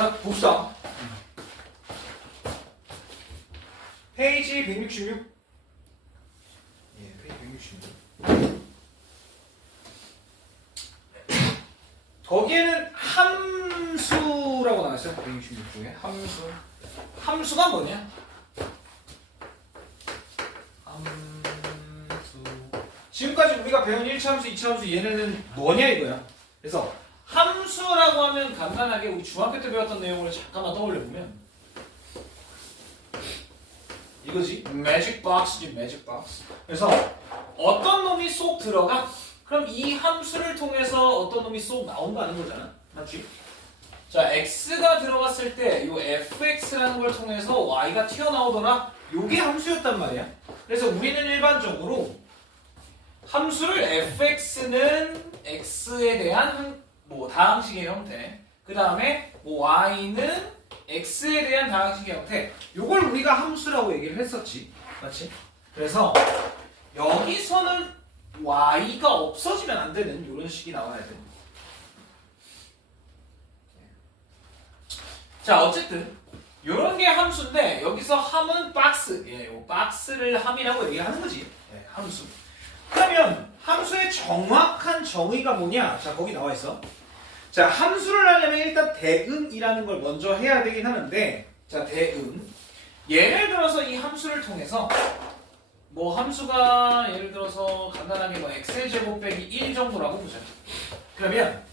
자, 봅시다. 페이지 166. 예, 페이지 166. 거기에는 함수라고 나왔어요. 166쪽에 함수. 함수가 뭐냐? 함수. 지금까지 우리가 배운 1차 함수, 2차 함수 얘네는 뭐냐 이거야. 그래서 함수라고 하면 간단하게 우리 중학교 때 배웠던 내용을 잠깐만 떠올려 보면 이거지. 매직 박스지, 매직 박스. 그래서 어떤 놈이 쏙 들어가? 그럼 이 함수를 통해서 어떤 놈이 쏙 나온다는 거잖아. 맞지? 자, x가 들어갔을 때 이 fx라는 걸 통해서 y가 튀어나오더라. 요게 함수였단 말이야. 그래서 우리는 일반적으로 함수를 fx는 x에 대한 뭐 다항식의 형태, 그 다음에 뭐 y는 x에 대한 다항식의 형태, 요걸 우리가 함수라고 얘기를 했었지. 맞지? 그래서 여기서는 y가 없어지면 안 되는 이런 식이 나와야 돼. 자, 어쨌든 이런 게 함수인데 여기서 함은 박스, 예, 요 박스를 함이라고 얘기하는 거지. 예, 함수. 그러면 함수의 정확한 정의가 뭐냐? 자, 거기 나와 있어. 자, 함수를 하려면 일단 대응이라는 걸 먼저 해야 되긴 하는데, 자, 대응. 예를 들어서 이 함수를 통해서 뭐 함수가 예를 들어서 간단하게 뭐 x의 제곱 빼기 1 정도라고 보자. 그러면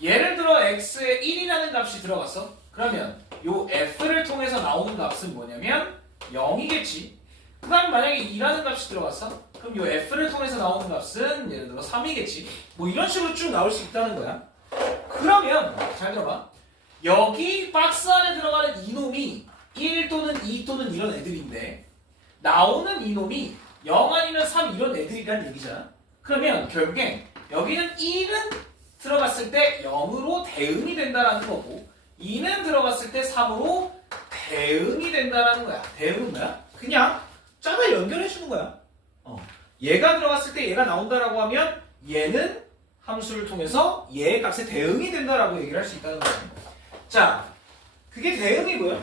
예를 들어 x에 1이라는 값이 들어갔어. 그러면 요 f를 통해서 나오는 값은 뭐냐면 0이겠지. 그 다음 만약에 2라는 값이 들어갔어. 그럼 요 f를 통해서 나오는 값은 예를 들어 3이겠지. 뭐 이런 식으로 쭉 나올 수 있다는 거야. 그러면 잘 들어봐. 여기 박스 안에 들어가는 이놈이 1 또는 2 또는 이런 애들인데 나오는 이놈이 0 아니면 3 이런 애들이란 얘기잖아. 그러면 결국에 여기는 1은 들어갔을 때 0으로 대응이 된다라는 거고 2는 들어갔을 때 3으로 대응이 된다라는 거야. 대응은 뭐야? 그냥 짝을 연결해 주는 거야. 얘가 들어갔을 때 얘가 나온다라고 하면 얘는 함수를 통해서 얘의 값에 대응이 된다라고 얘기를 할 수 있다는 거야. 자, 그게 대응이고요.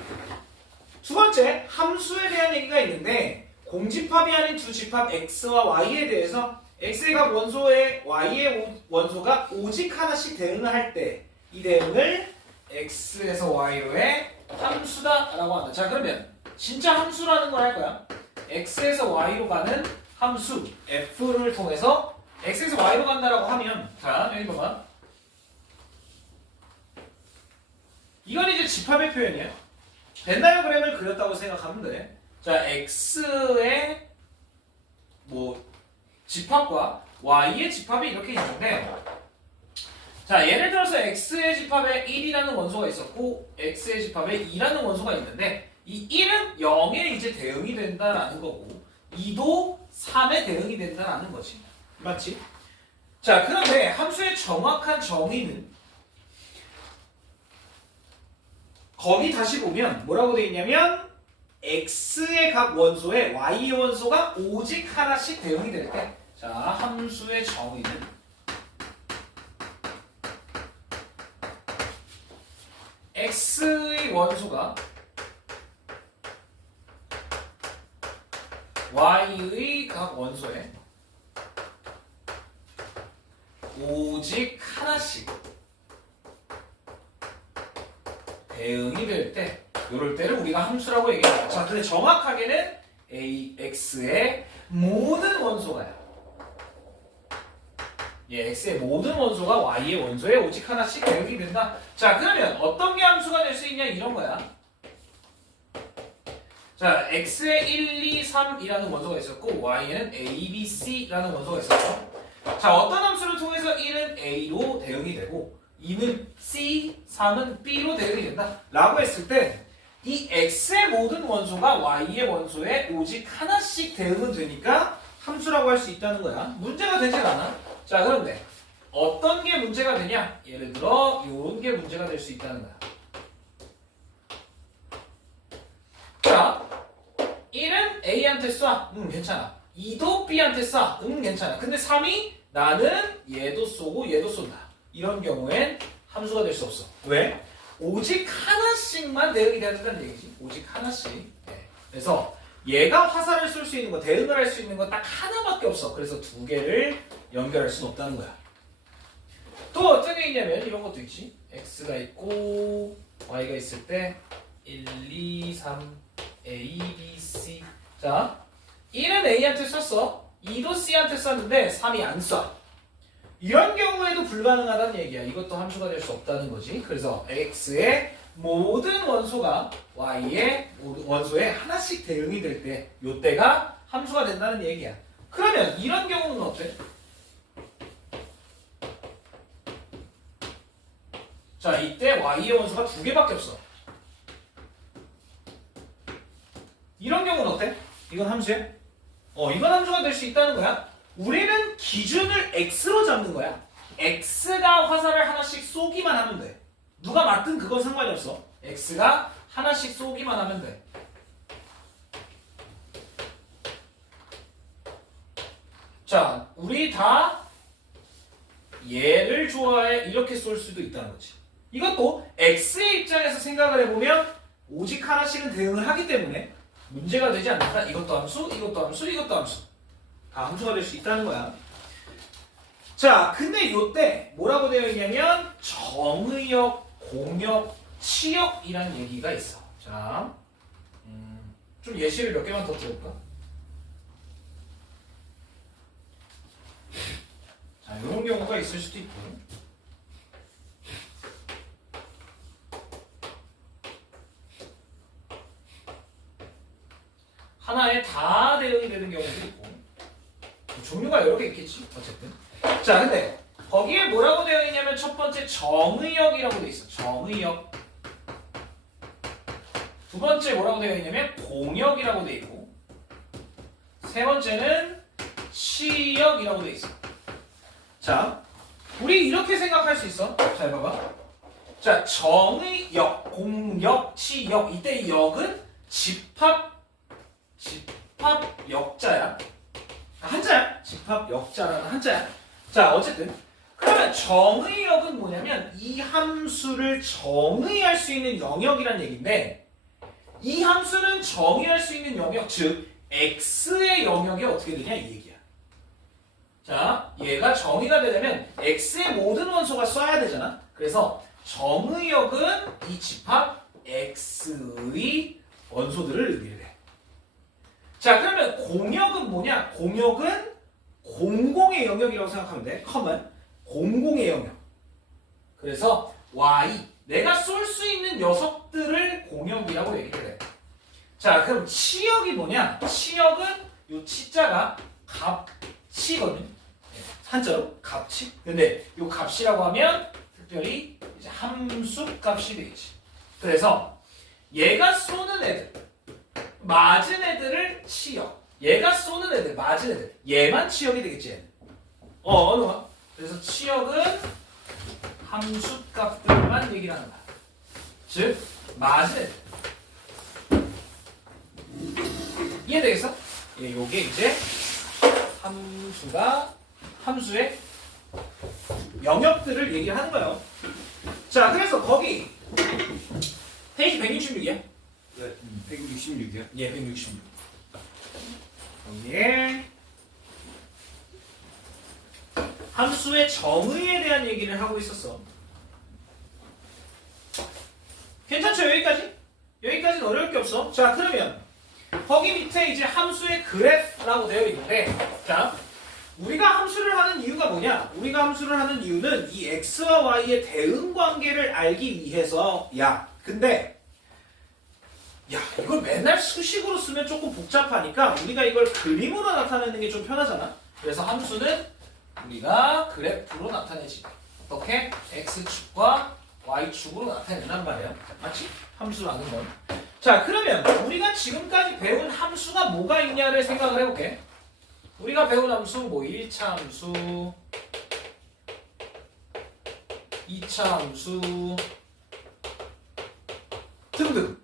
두 번째, 함수에 대한 얘기가 있는데 공집합이 아닌 두 집합 x와 y에 대해서 x의 각 원소에 y의 원소가 오직 하나씩 대응을 할 때 이 대응을 x에서 y로의 함수다라고 한다. 자, 그러면 진짜 함수라는 걸 할 거야. x에서 y로 가는 함수 f를 통해서 x에서 y로 간다라고 하면 자, 여기 봐봐. 이건 이제 집합의 표현이야. 벤 다이어그램을 그렸다고 생각하면 돼. 자, x의 뭐 집합과 y의 집합이 이렇게 있는데, 자, 예를 들어서 x의 집합에 1이라는 원소가 있었고 x의 집합에 2라는 원소가 있는데 이 1은 0에 이제 대응이 된다라는 거고 2도 3에 대응이 된다라는 거지. 맞지? 자, 그런데 함수의 정확한 정의는 거기 다시 보면 뭐라고 되어 있냐면 x의 각 원소에 y의 원소가 오직 하나씩 대응이 될 때, 자, 함수의 정의는 x의 원소가 y의 각 원소에 오직 하나씩 대응이 될 때, 이럴 때를 우리가 함수라고 얘기합니다. 자, 근데 정확하게는 x의 모든 원소가요. 예, x의 모든 원소가 y의 원소에 오직 하나씩 대응이 된다. 자, 그러면 어떤 게 함수가 될 수 있냐 이런 거야. 자, x에 1, 2, 3이라는 원소가 있었고 y에는 a, b, c라는 원소가 있었죠. 자, 어떤 함수를 통해서 1은 a로 대응이 되고 2는 c, 3은 b로 대응이 된다 라고 했을 때 이 x의 모든 원소가 y의 원소에 오직 하나씩 대응은 되니까 함수라고 할 수 있다는 거야. 문제가 되질 않아. 자, 그런데 어떤 게 문제가 되냐? 예를 들어 이런 게 문제가 될 수 있다는 거야. 자, 1은 A한테 쏴. 괜찮아. 2도 B한테 쏴. 괜찮아. 근데 3이 나는 얘도 쏘고 얘도 쏜다. 이런 경우엔 함수가 될 수 없어. 왜? 오직 하나씩만 대응이 돼야 된다는 얘기지. 오직 하나씩. 네. 그래서 얘가 화살을 쏠 수 있는 거, 대응을 할 수 있는 거 딱 하나밖에 없어. 그래서 두 개를 연결할 수는 없다는 거야. 또 어떤 게 있냐면 이런 것도 있지. x가 있고 y가 있을 때 1, 2, 3, a, b, c. 자, 1은 a한테 썼어. 2도 c한테 썼는데 3이 안 쏴. 이런 경우에도 불가능하다는 얘기야. 이것도 함수가 될 수 없다는 거지. 그래서 x의 모든 원소가 y의 원소에 하나씩 대응이 될 때 요때가 함수가 된다는 얘기야. 그러면 이런 경우는 어때? 자, 이때 y의 원소가 두 개밖에 없어. 이런 경우는 어때? 이건 함수야? 이건 함수가 될 수 있다는 거야. 우리는 기준을 x로 잡는 거야. x가 화살을 하나씩 쏘기만 하면 돼. 누가 맞든 그건 상관이 없어. x가 하나씩 쏘기만 하면 돼. 자, 우리 다 얘를 좋아해. 이렇게 쏠 수도 있다는 거지. 이것도 x의 입장에서 생각을 해보면 오직 하나씩은 대응을 하기 때문에 문제가 되지 않는다. 이것도 함수, 이것도 함수, 이것도 함수. 다 함수가 될 수 있다는 거야. 자, 근데 요때 뭐라고 되어 있냐면 정의역, 공역, 치역이라는 얘기가 있어. 자, 좀 예시를 몇 개만 더 들어볼까? 자, 이런 경우가 있을 수도 있고. 하나에 다 대응이 되는 경우도 있고. 종류가 여러 개 있겠지. 어쨌든. 자, 근데 거기에 뭐라고 되어 있냐면 첫 번째 정의역이라고 되어 있어. 정의역. 두 번째 뭐라고 되어 있냐면 공역이라고 되어 있고. 세 번째는 치역이라고 되어 있어. 자, 우리 이렇게 생각할 수 있어. 잘 봐봐. 자, 정의역, 공역, 치역. 이때 이 역은 집합역자야. 한자야. 집합역자라는 한자야. 자, 어쨌든 그러면 정의역은 뭐냐면 이 함수를 정의할 수 있는 영역이란 얘기인데 이 함수는 정의할 수 있는 영역, 즉 x의 영역이 어떻게 되냐 이 얘기야. 자, 얘가 정의가 되려면 x의 모든 원소가 쏴야 되잖아. 그래서 정의역은 이 집합 x의 원소들을 의미해. 자, 그러면 공역은 뭐냐? 공역은 공공의 영역이라고 생각하면 돼. 커먼. 공공의 영역. 그래서 y, 내가 쏠 수 있는 녀석들을 공역이라고 얘기를 해. 자, 그럼 치역이 뭐냐? 치역은 요 치자가 값치거든. 한자로 값치. 근데 요 값이라고 하면 특별히 이제 함수 값이 되겠지. 그래서 얘가 쏘는 애들, 맞은 애들을 치역. 얘가 쏘는 애들, 맞은 애들. 얘만 치역이 되겠지. 얘는. 어느 그래서 치역은 함수값들만 얘기를 하는 거야. 즉, 맞은 애들. 이해되겠어? 예, 요게 이제 함수의 영역들을 얘기를 하는 거예요. 자, 그래서 거기 페이지 166이야. 네, 166이요? 예, 166. 여기에 함수의 정의에 대한 얘기를 하고 있었어. 괜찮죠? 여기까지? 여기까지는 어려울 게 없어. 자, 그러면 거기 밑에 이제 함수의 그래프라고 되어 있는데, 자, 우리가 함수를 하는 이유가 뭐냐? 우리가 함수를 하는 이유는 이 x와 y의 대응 관계를 알기 위해서야. 근데 야, 이걸 맨날 수식으로 쓰면 조금 복잡하니까 우리가 이걸 그림으로 나타내는 게 좀 편하잖아. 그래서 함수는 우리가 그래프로 나타내지. 어떻게? x축과 y축으로 나타낸단 말이야. 맞지? 함수라는 건. 자, 그러면 우리가 지금까지 배운 함수가 뭐가 있냐를 생각을 해볼게. 우리가 배운 함수 뭐 1차 함수, 2차 함수 등등.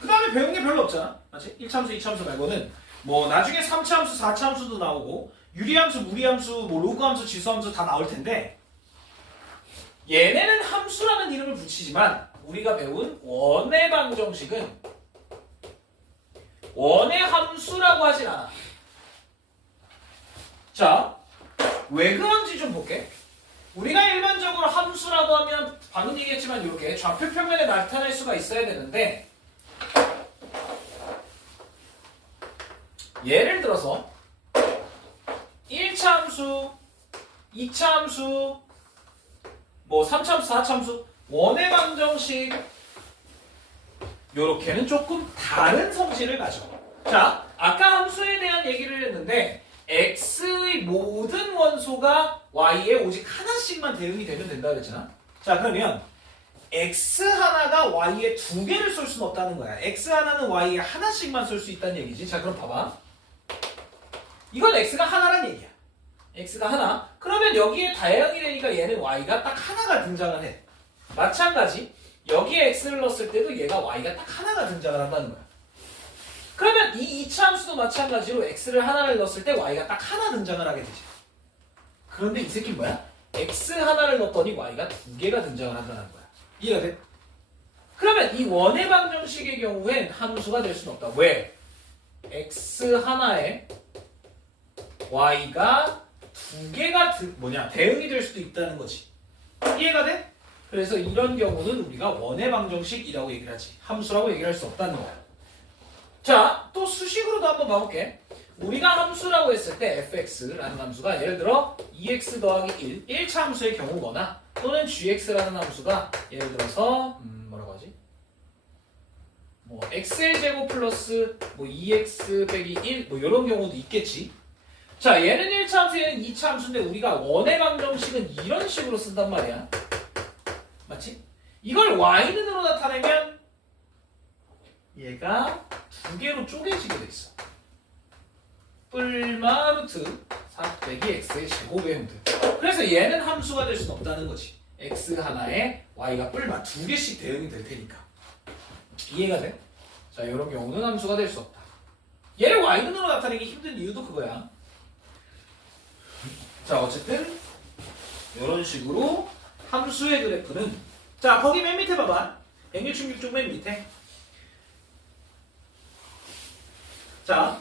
그 다음에 배운 게 별로 없잖아. 맞지? 1차 함수, 2차 함수 말고는 뭐 나중에 3차 함수, 4차 함수도 나오고 유리함수, 무리함수, 뭐 로그함수, 지수함수 다 나올 텐데 얘네는 함수라는 이름을 붙이지만 우리가 배운 원의 방정식은 원의 함수라고 하진 않아. 자, 왜 그런지 좀 볼게. 우리가 일반적으로 함수라고 하면 방금 얘기했지만 이렇게 좌표 평면에 나타낼 수가 있어야 되는데 예를 들어서 1차 함수, 2차 함수, 뭐 3차 함수, 4차 함수, 원의 방정식 요렇게는 조금 다른 성질을 가져. 자, 아까 함수에 대한 얘기를 했는데 x의 모든 원소가 y에 오직 하나씩만 대응이 되면 된다 그랬잖아. 자, 그러면 x 하나가 y에 두 개를 쏠 수는 없다는 거야. x 하나는 y에 하나씩만 쏠 수 있다는 얘기지. 자, 그럼 봐봐. 이건 x가 하나란 얘기야. x가 하나. 그러면 여기에 다양이 되니까 얘는 y가 딱 하나가 등장을 해. 마찬가지 여기에 x를 넣었을 때도 얘가 y가 딱 하나가 등장을 한다는 거야. 그러면 이 2차 함수도 마찬가지로 x를 하나를 넣었을 때 y가 딱 하나 등장을 하게 되지. 그런데 이 새끼는 뭐야? x 하나를 넣었더니 y가 두 개가 등장을 한다는 거야. 이해가 돼? 그러면 이 원의 방정식의 경우엔 함수가 될 수는 없다. 왜? x 하나에 y가 두 개가 대응이 될 수도 있다는 거지. 이해가 돼? 그래서 이런 경우는 우리가 원의 방정식이라고 얘기를 하지. 함수라고 얘기를 할 수 없다는 거야. 자, 또 수식으로도 한번 봐볼게. 우리가 함수라고 했을 때 fx라는 함수가 예를 들어 2x 더하기 1, 1차 함수의 경우거나 또는 gx라는 함수가 예를 들어서 뭐라고 하지? 뭐 x의 제곱 플러스 뭐 2x 빼기 1 뭐 이런 경우도 있겠지. 자, 얘는 1차 함수, 얘는 2차 함수인데 우리가 원의 방정식은 이런 식으로 쓴단 말이야. 맞지? 이걸 y는으로 나타내면 얘가 두 개로 쪼개지게 돼 있어. 뿔마 루트 4 빼기 x의 제곱의 형태. 그래서 얘는 함수가 될 수는 없다는 거지. x 하나에 y가 뿔마 두 개씩 대응이 될 테니까. 이해가 돼? 자, 이런 경우는 함수가 될 수 없다. 얘를 y는으로 나타내기 힘든 이유도 그거야. 자, 어쨌든 이런 식으로 함수의 그래프는 자, 거기 맨 밑에 봐봐. 166쪽 맨 밑에. 자,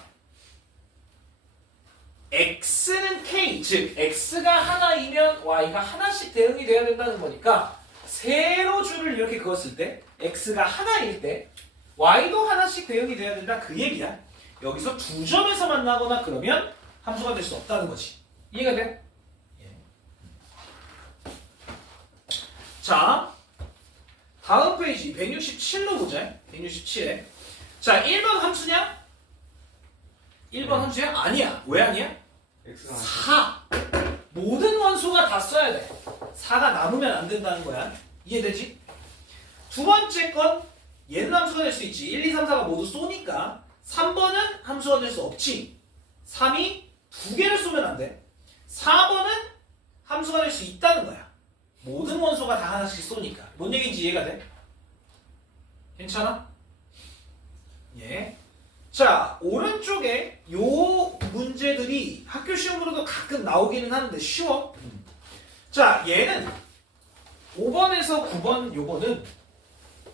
x는 k, 즉 x가 하나이면 y가 하나씩 대응이 돼야 된다는 거니까 세로줄을 이렇게 그었을 때 x가 하나일 때 y도 하나씩 대응이 돼야 된다 그 얘기야. 여기서 두 점에서 만나거나 그러면 함수가 될 수 없다는 거지. 이해가 돼? 예. 자, 다음 페이지 167로 보자. 167에 자, 1번 함수냐? 1번 함수야? 아니야. 왜 아니야? x가 4. 모든 원소가 다 써야 돼. 4가 남으면 안 된다는 거야. 이해되지? 두 번째 건 얘는 함수가 될 수 있지. 1, 2, 3, 4가 모두 쏘니까 3번은 함수가 될 수 없지. 3이 두 개를 쏘면 안 돼. 4번은 함수가 될 수 있다는 거야. 모든 원소가 다 하나씩 쏘니까. 뭔 얘기인지 이해가 돼? 괜찮아? 예. 자, 오른쪽에 요 문제들이 학교 시험으로도 가끔 나오기는 하는데 쉬워. 자, 얘는 5번에서 9번 요거는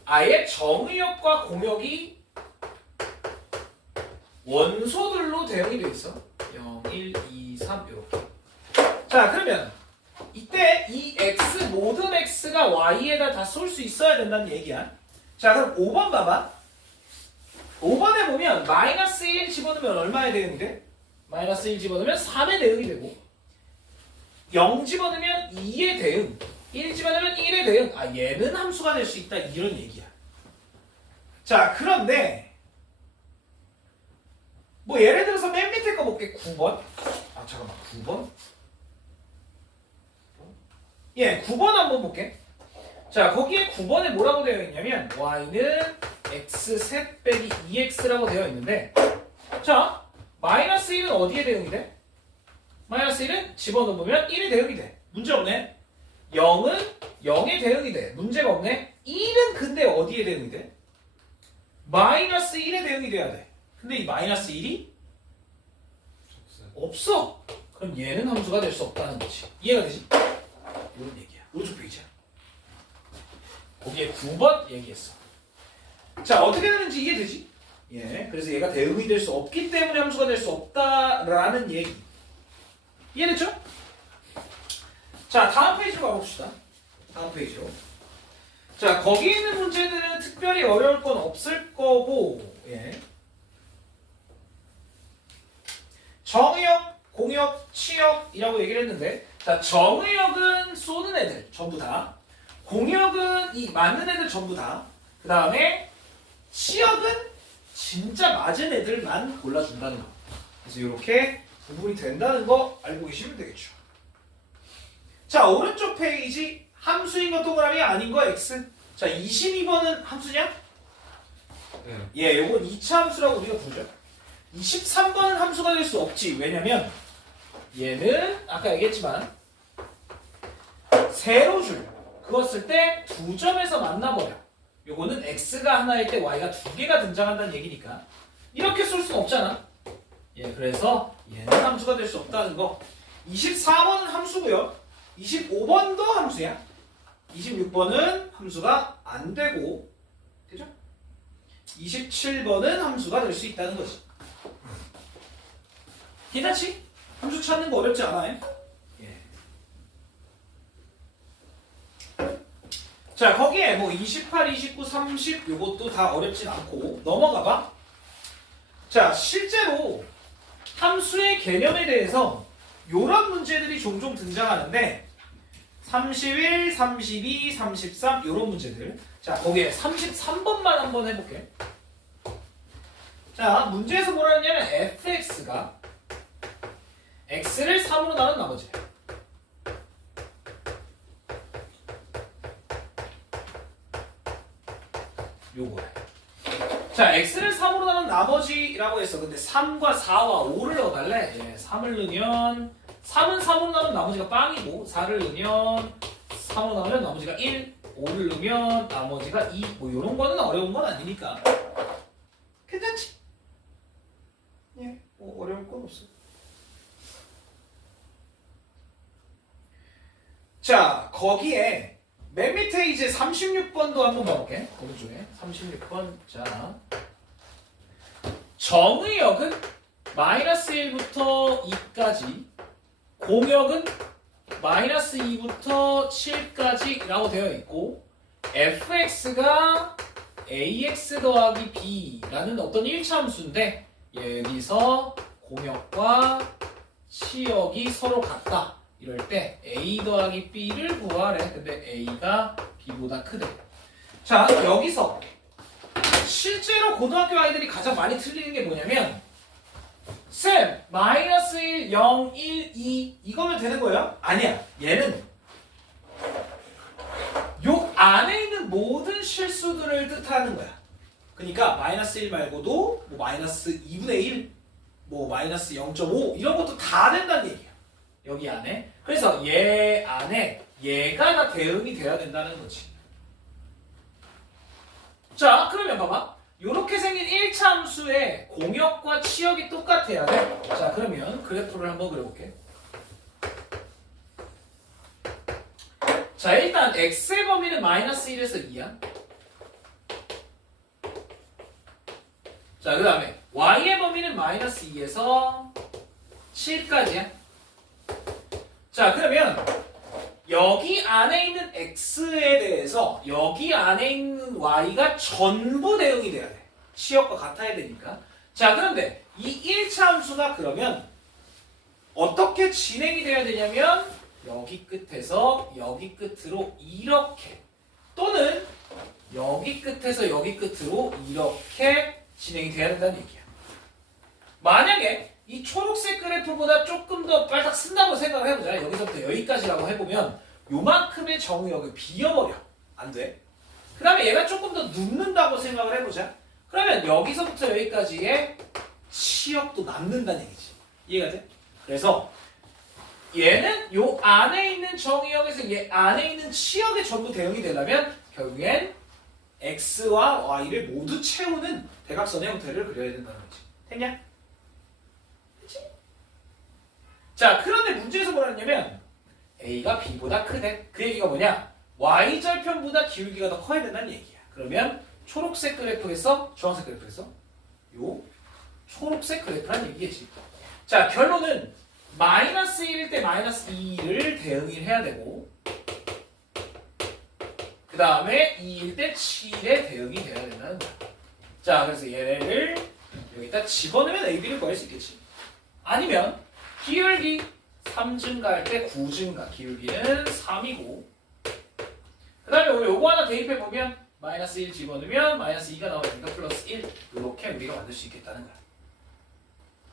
아예 정의역과 공역이 원소들로 대응이 되어 있어. 0, 1, 2, 3 이렇게. 자, 그러면 이때 이 x 모든 x가 y에다 다 쏠 수 있어야 된다는 얘기야. 자, 그럼 5번 봐봐. 5번에 보면 마이너스 1 집어넣으면 얼마에 대응이 돼? 마이너스 1 집어넣으면 3에 대응이 되고 0 집어넣으면 2에 대응 1 집어넣으면 1에 대응. 아, 얘는 함수가 될 수 있다 이런 얘기야. 자, 그런데 뭐 예를 들어서 맨 밑에 거 볼게. 9번. 아, 잠깐만. 9번? 예, 9번 한번 볼게. 자, 거기에 9번에 뭐라고 되어 있냐면 y는 x 셋 빼기 2x라고 되어 있는데 자, 마이너스 1은 어디에 대응이 돼? 마이너스 1은 집어넣으면 1에 대응이 돼. 문제 없네. 0은 0에 대응이 돼. 문제가 없네. 1은 근데 어디에 대응이 돼? 마이너스 1에 대응이 돼야 돼. 근데 이 마이너스 1이 없어. 그럼 얘는 함수가 될 수 없다는 거지. 이해가 되지? 이런 얘기야. 오른쪽 페이지야. 거기에 9번 얘기했어. 자, 어떻게 되는지 이해되지? 예, 그래서 얘가 대응이 될 수 없기 때문에 함수가 될 수 없다라는 얘기. 이해됐죠? 자, 다음 페이지로 가봅시다. 다음 페이지로. 자, 거기 있는 문제들은 특별히 어려울 건 없을 거고, 예. 정의역, 공역, 치역이라고 얘기를 했는데, 자, 정의역은 쏘는 애들 전부 다, 공역은 이 맞는 애들 전부 다, 그 다음에 치역은 진짜 맞은 애들만 골라준다는 거. 그래서 이렇게 구분이 된다는 거 알고 계시면 되겠죠. 자, 오른쪽 페이지 함수인 거 동그라미 아닌 거 X. 자, 22번은 함수냐? 네. 예, 요건 2차 함수라고 우리가 부르죠. 23번은 함수가 될 수 없지. 왜냐면 얘는 아까 얘기했지만 세로줄 그었을 때 두 점에서 만나버려. 요거는 x가 하나일 때 y가 두 개가 등장한다는 얘기니까 이렇게 쓸 수는 없잖아. 예, 그래서 얘는 함수가 될 수 없다는 거. 24번은 함수고요. 25번도 함수야. 26번은 함수가 안 되고, 그죠? 27번은 함수가 될 수 있다는 거지. 괜찮지? 함수 찾는 거 어렵지 않아요? 예. 자, 거기에 뭐 28, 29, 30 요것도 다 어렵진 않고 넘어가봐. 자, 실제로 함수의 개념에 대해서 요런 문제들이 종종 등장하는데 31, 32, 33 요런 문제들. 자, 거기에 33번만 한번 해볼게. 자, 문제에서 뭐라 했냐면 fx가 x를 3으로 나눈 나머지 요거야. 자, x를 3으로 나눈 나머지라고 했어. 근데 3과 4와 5를 넣어달래. 예, 3을 넣으면 3은 3으로 나눈 나머지가 빵이고 4를 넣으면 3으로 나누면 나머지가 1, 5를 넣으면 나머지가 2. 뭐 요런 거는 어려운 건 아니니까 괜찮지? 예, 뭐 어려울 건 없어. 자, 거기에 맨 밑에 이제 36번도 한번 봐볼게. 오른쪽에 36번. 자, 정의역은 마이너스 1부터 2까지, 공역은 마이너스 2부터 7까지라고 되어 있고, fx가 ax 더하기 b라는 어떤 1차 함수인데 여기서 공역과 치역이 서로 같다. 이럴 때 a 더하기 b를 구하래. 근데 a가 b보다 크대. 자, 여기서 실제로 고등학교 아이들이 가장 많이 틀리는 게 뭐냐면 쌤, 마이너스 1, 0, 1, 2 이거면 되는 거예요? 아니야. 얘는 요 안에 있는 모든 실수들을 뜻하는 거야. 그러니까 마이너스 1 말고도 뭐 마이너스 2분의 1, 뭐 마이너스 0.5 이런 것도 다 된다는 얘기야. 여기 안에. 그래서 얘 안에 얘가 다 대응이 돼야 된다는 거지. 자, 그러면 봐봐. 요렇게 생긴 1차 함수의 공역과 치역이 똑같아야 돼. 자, 그러면 그래프를 한번 그려볼게. 자, 일단 x의 범위는 마이너스 1에서 2야. 자, 그 다음에 y의 범위는 마이너스 2에서 7까지야. 자, 그러면 여기 안에 있는 x에 대해서 여기 안에 있는 y가 전부 대응이 돼야 돼. 치역과 같아야 되니까. 자, 그런데 이 1차 함수가 그러면 어떻게 진행이 돼야 되냐면 여기 끝에서 여기 끝으로 이렇게, 또는 여기 끝에서 여기 끝으로 이렇게 진행이 돼야 된다는 얘기야. 만약에 이 초록색 그래프보다 조금 더 빨딱 쓴다고 생각을 해보자. 여기서부터 여기까지라고 해보면 요만큼의 정의역을 비워버려. 안 돼. 그 다음에 얘가 조금 더 눕는다고 생각을 해보자. 그러면 여기서부터 여기까지의 치역도 남는다는 얘기지. 이해가 돼? 그래서 얘는 요 안에 있는 정의역에서 얘 안에 있는 치역에 전부 대응이 되려면 결국엔 x와 y를 모두 채우는 대각선의 형태를 그려야 된다는 거지. 됐냐? 그치? 자, 그런데 문제에서 뭐라 했냐면 a가 b보다 크대. 그 얘기가 뭐냐? y절편보다 기울기가 더 커야 된다는 얘기야. 그러면 초록색 그래프에서 주황색 그래프에서 요 초록색 그래프란 얘기겠지. 자, 결론은 마이너스 1일 때 마이너스 2를 대응을 해야 되고 그 다음에 2일 때 7에 대응이 돼야 된다는 거야. 자, 그래서 얘를 여기다 집어넣으면 AB를 구할 수 있겠지. 아니면 기울기 3 증가할 때 9 증가, 기울기는 3이고 그 다음에 요거 하나 대입해보면 마이너스 1 집어넣으면 마이너스 2가 나오니까 플러스 1 이렇게 우리가 만들 수 있겠다는 거야.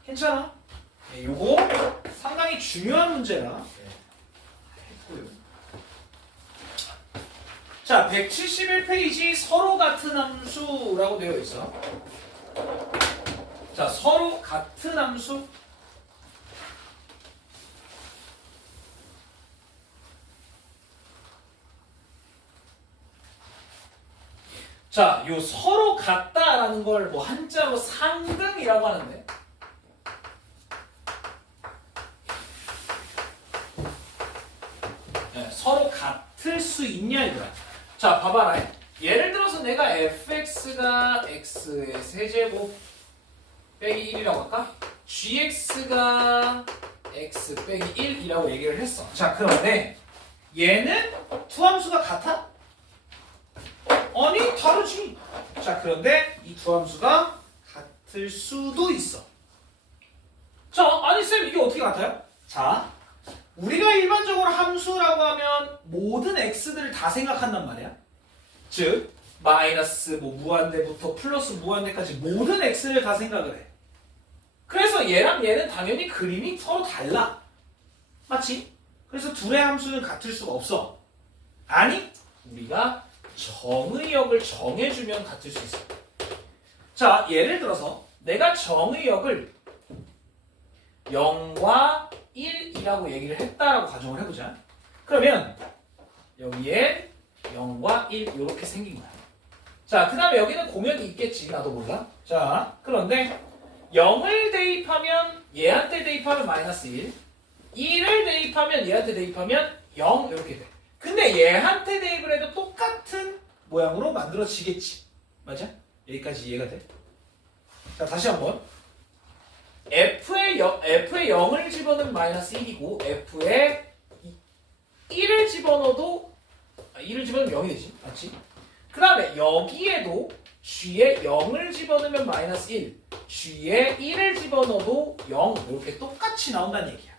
괜찮아? 네, 요거 상당히 중요한 문제라 했고요. 자, 171페이지 서로 같은 함수라고 되어 있어. 자, 서로 같은 함수. 자, 요 서로 같다라는 걸 뭐 한자로 상등이라고 하는데 네, 서로 같을 수 있냐 이거야. 자, 봐봐라. 예를 들어서 내가 fx가 x의 세제곱 빼기 1이라고 할까? gx가 x 빼기 1이라고 얘기를 했어. 자, 그런데 얘는 두 함수가 같아? 아니, 다르지. 자, 그런데 이 두 함수가 같을 수도 있어. 자, 아니 쌤, 이게 어떻게 같아요? 자, 우리가 일반적으로 함수라고 하면 모든 x들을 다 생각한단 말이야. 즉, 마이너스 뭐 무한대부터 플러스 무한대까지 모든 x를 다 생각을 해. 그래서 얘랑 얘는 당연히 그림이 서로 달라. 맞지? 그래서 둘의 함수는 같을 수가 없어. 아니, 우리가 정의역을 정해주면 같을 수 있어. 자, 예를 들어서 내가 정의역을 0과 1이라고 얘기를 했다라고 가정을 해보자. 그러면 여기에 0과 1 이렇게 생긴 거야. 자, 그 다음에 여기는 공역이 있겠지. 나도 몰라. 자, 그런데 0을 대입하면 얘한테 대입하면 마이너스 1 1을 대입하면 얘한테 대입하면 0 이렇게 돼. 근데 얘한테 대입을 해도 똑같은 모양으로 만들어지겠지. 맞아? 여기까지 이해가 돼? 자, 다시 한번. F에 0을 집어넣으면 마이너스 1이고 F에 1을 집어넣어도 1을 집어넣으면 0이 되지. 맞지? 그 다음에 여기에도 G에 0을 집어넣으면 마이너스 1 G에 1을 집어넣어도 0 이렇게 똑같이 나온다는 얘기야.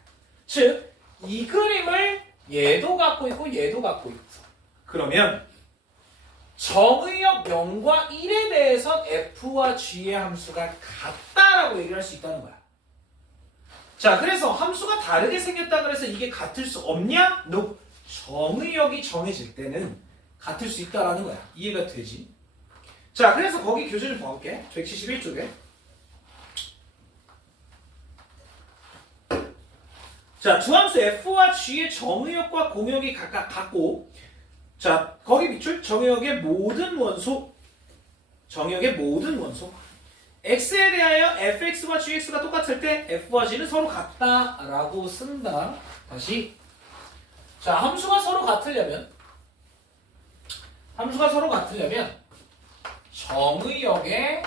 즉, 이 그림을 얘도 갖고 있고 얘도 갖고 있어. 그러면 정의역 0과 1에 대해서 F와 G의 함수가 같다라고 얘기를 할 수 있다는 거야. 자, 그래서 함수가 다르게 생겼다 그래서 이게 같을 수 없냐? No. 정의역이 정해질 때는 같을 수 있다라는 거야. 이해가 되지? 자, 그래서 거기 교재 좀 봐볼게. 171쪽에. 자, 두 함수 F와 G의 정의역과 공역이 각각 같고, 자, 거기 밑줄 정의역의 모든 원소, 정의역의 모든 원소. X에 대하여 fx와 gx가 똑같을 때 f와 g는 서로 같다라고 쓴다. 다시. 자, 함수가 서로 같으려면 정의역의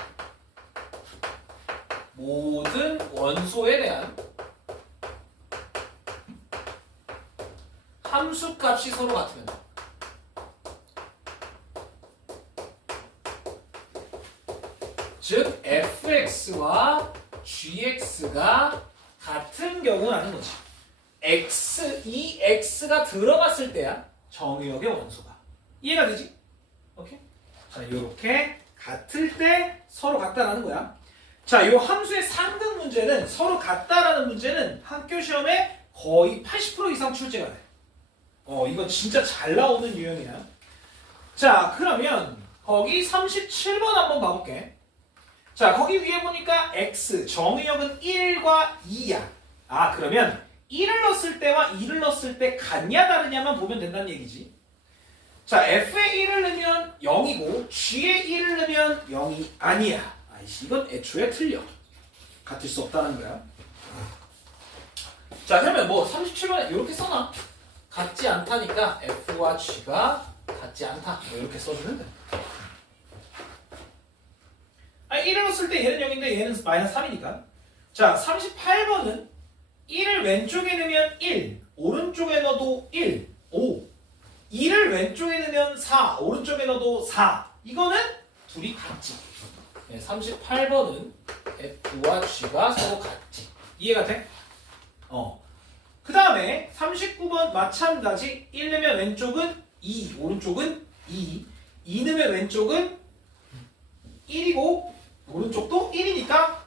모든 원소에 대한 함수값이 서로 같으면 돼. 즉 fx와 gx가 같은 경우라는 거지. 이 x가 들어갔을 때야 정의역의 원소가. 이해가 되지? 오케이? 자, 이렇게 같을 때 서로 같다라는 거야. 자, 이 함수의 상등 문제는 서로 같다라는 문제는 학교 시험에 거의 80% 이상 출제가 돼. 이건 진짜 잘 나오는 유형이야. 자, 그러면 거기 37번 한번 봐볼게. 자, 거기 위에 보니까 x 정의역은 1과 2야. 아, 그러면 1을 넣었을 때와 2를 넣었을 때 같냐 다르냐만 보면 된다는 얘기지. 자, f에 1을 넣으면 0이고 g에 1을 넣으면 0이 아니야. 아이씨, 이건 애초에 틀려. 같을 수 없다는 거야. 자, 그러면 뭐 37번에 이렇게 써놔. 같지 않다니까 F와 G가 같지 않다. 뭐 이렇게 써주면 돼. 아니 1을 넣었을 때 얘는 0인데 얘는 마이너스 3이니까. 자 38번은 1을 왼쪽에 넣으면 1, 오른쪽에 넣어도 1, 5. 2를 왼쪽에 넣으면 4, 오른쪽에 넣어도 4. 이거는 둘이 같지. 네, 38번은 F와 G가 서로 같지. 이해가 돼? 그 다음에 39번 마찬가지. 1 넣으면 왼쪽은 2, 오른쪽은 2. 2 넣으면 왼쪽은 1이고 오른쪽도 1이니까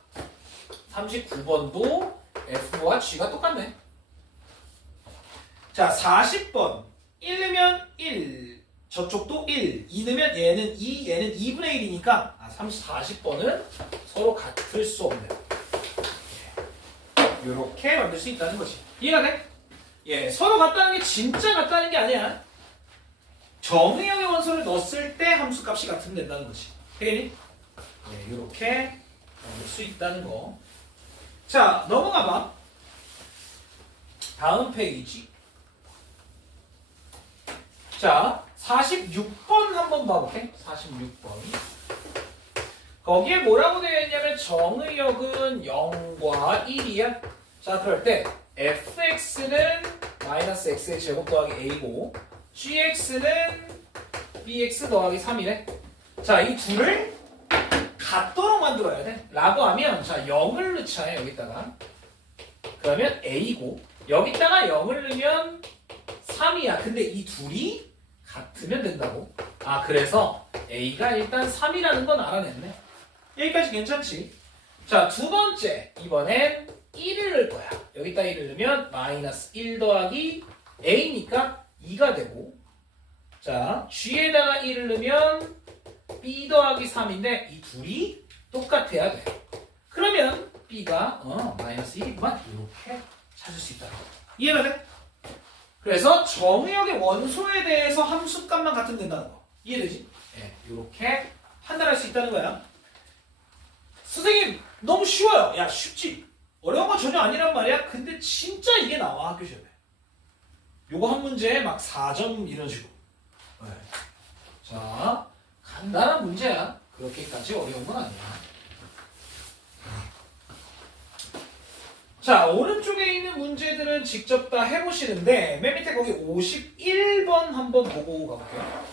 39번도 F와 G가 똑같네. 자 40번 1 넣으면 1, 저쪽도 1, 2 넣으면 얘는 2, 얘는 2분의 1이니까 40번은 서로 같을 수 없네요. 이렇게 만들 수 있다는 거지. 이해가 돼? 예, 서로 같다는 게 진짜 같다는 게 아니야. 정의역의 원소를 넣었을 때 함수값이 같으면 된다는 거지. 되겠니? 예, 이렇게 만들 수 있다는 거. 자, 넘어가 봐. 다음 페이지. 자, 46번 한번 봐볼게. 46번. 거기에 뭐라고 되어 있냐면 정의역은 0과 1이야. 자, 그럴 때 fx는 마이너스 x의 제곱 더하기 a고 gx는 bx 더하기 3이래. 자, 이 둘을 같도록 만들어야 돼. 라고 하면 자 0을 넣자 여기다가. 그러면 a고 여기다가 0을 넣으면 3이야. 근데 이 둘이 같으면 된다고. 그래서 a가 일단 3이라는 건 알아냈네. 여기까지 괜찮지? 자, 두 번째. 이번엔 1을 넣을 거야. 여기다 1을 넣으면 마이너스 1 더하기 a니까 2가 되고, 자, g에다가 1을 넣으면 b 더하기 3인데 이 둘이 똑같아야 돼. 그러면 b가 마이너스 1이구만. 이렇게 찾을 수 있다. 이해가 돼? 그래서 정의역의 원소에 대해서 함수값만 같으면 된다는 거. 이해되지? 네, 이렇게 판단할 수 있다는 거야. 선생님 너무 쉬워요. 야 쉽지? 어려운 건 전혀 아니란 말이야. 근데 진짜 이게 나와 학교 시험에. 요거 한 문제에 막 4점 이런 식으로. 네. 자, 간단한 문제야. 그렇게까지 어려운 건 아니야. 자, 오른쪽에 있는 문제들은 직접 다 해보시는데 맨 밑에 거기 51번 한번 보고 가볼게요.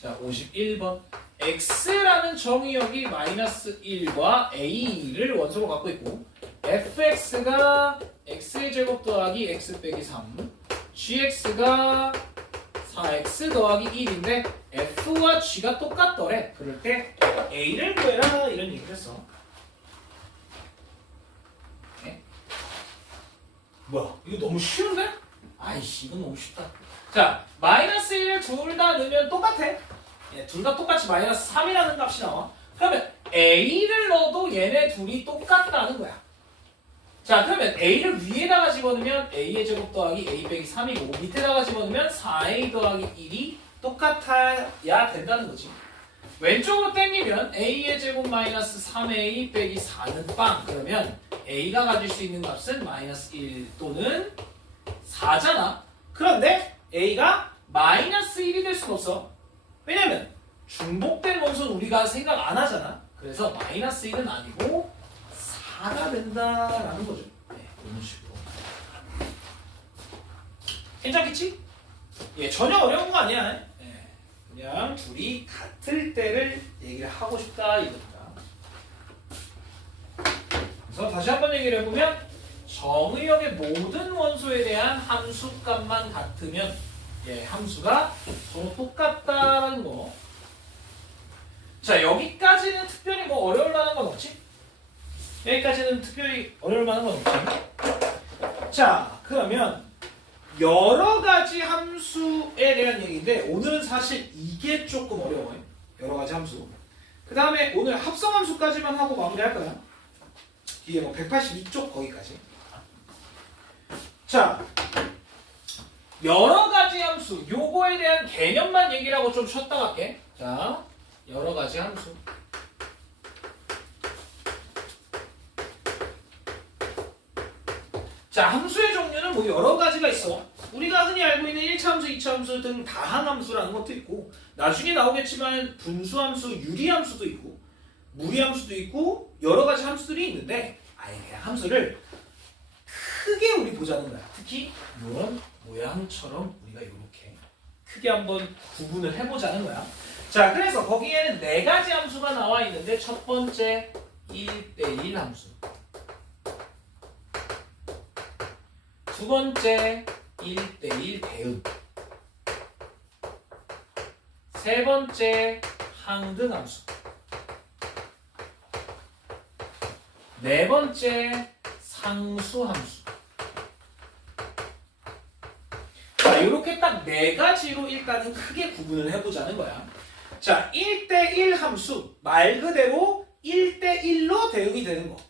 자, 51번. x라는 정의역이 마이너스 1과 a를 원소로 갖고 있고 fx가 x의 제곱 더하기 x 빼기 3 gx가 4x 더하기 1인데 f와 g가 똑같더래. 그럴 때 a를 구해라 이런 얘기를 했어. 네? 뭐야 이거 너무 쉬운데? 아이씨 이건 너무 쉽다. 자 마이너스 1을 둘 다 넣으면 똑같아. 둘 다 똑같이 마이너스 3이라는 값이 나와. 그러면 a를 넣어도 얘네 둘이 똑같다는 거야. 자 그러면 a를 위에다가 집어넣으면 a의 제곱 더하기 a 빼기 3이고 밑에다가 집어넣으면 4a 더하기 1이 똑같아야 된다는 거지. 왼쪽으로 당기면 a의 제곱 마이너스 3a 빼기 4는 빵. 그러면 a가 가질 수 있는 값은 마이너스 1 또는 4잖아. 그런데 a가 마이너스 1이 될 수는 없어. 왜냐면 중복된 원소는 우리가 생각 안 하잖아. 그래서 마이너스 1은 아니고 4가 된다라는 거죠. 네, 이런 식으로. 괜찮겠지? 예, 전혀 어려운 거 아니야. 네, 그냥 둘이 같을 때를 얘기를 하고 싶다 이겁니다. 그래서 다시 한번 얘기를 해보면 정의역의 모든 원소에 대한 함수값만 같으면 함수가 서로 똑같다는 거. 자 여기까지는 특별히 뭐 어려울 만한 건 없지? 여기까지는 특별히 어려울 만한 건 없지? 자 그러면 여러 가지 함수에 대한 얘기인데 오늘은 사실 이게 조금 어려워요. 여러 가지 함수. 그 다음에 오늘 합성함수까지만 하고 마무리할 거야. 뒤에 뭐 182쪽 거기까지. 자 여러 가지 함수, 요거에 대한 개념만 얘기를 하고 좀 쉬었다 갈게. 자, 여러 가지 함수. 자, 자, 함수의 종류는 뭐 여러 가지가 있어. 우리가 흔히 알고 있는 1차 함수, 2차 함수 등 다항함수라는 것도 있고, 나중에 나오겠지만 분수함수, 유리함수도 있고, 무리함수도 있고, 여러 가지 함수들이 있는데, 아예 그냥 함수를 크게 우리 보자는 거야. 특히 이런 모양처럼 우리가 이렇게 크게 한번 구분을 해보자는 거야. 자, 그래서 거기에는 네 가지 함수가 나와 있는데, 첫 번째 1대1 함수, 두 번째 1대1 대응, 세 번째 항등함수, 네 번째 상수함수. 자, 이렇게 딱 네 가지로 일단은 크게 구분을 해보자는 거야. 자, 1대1 함수, 말 그대로 1대1로 대응이 되는 거.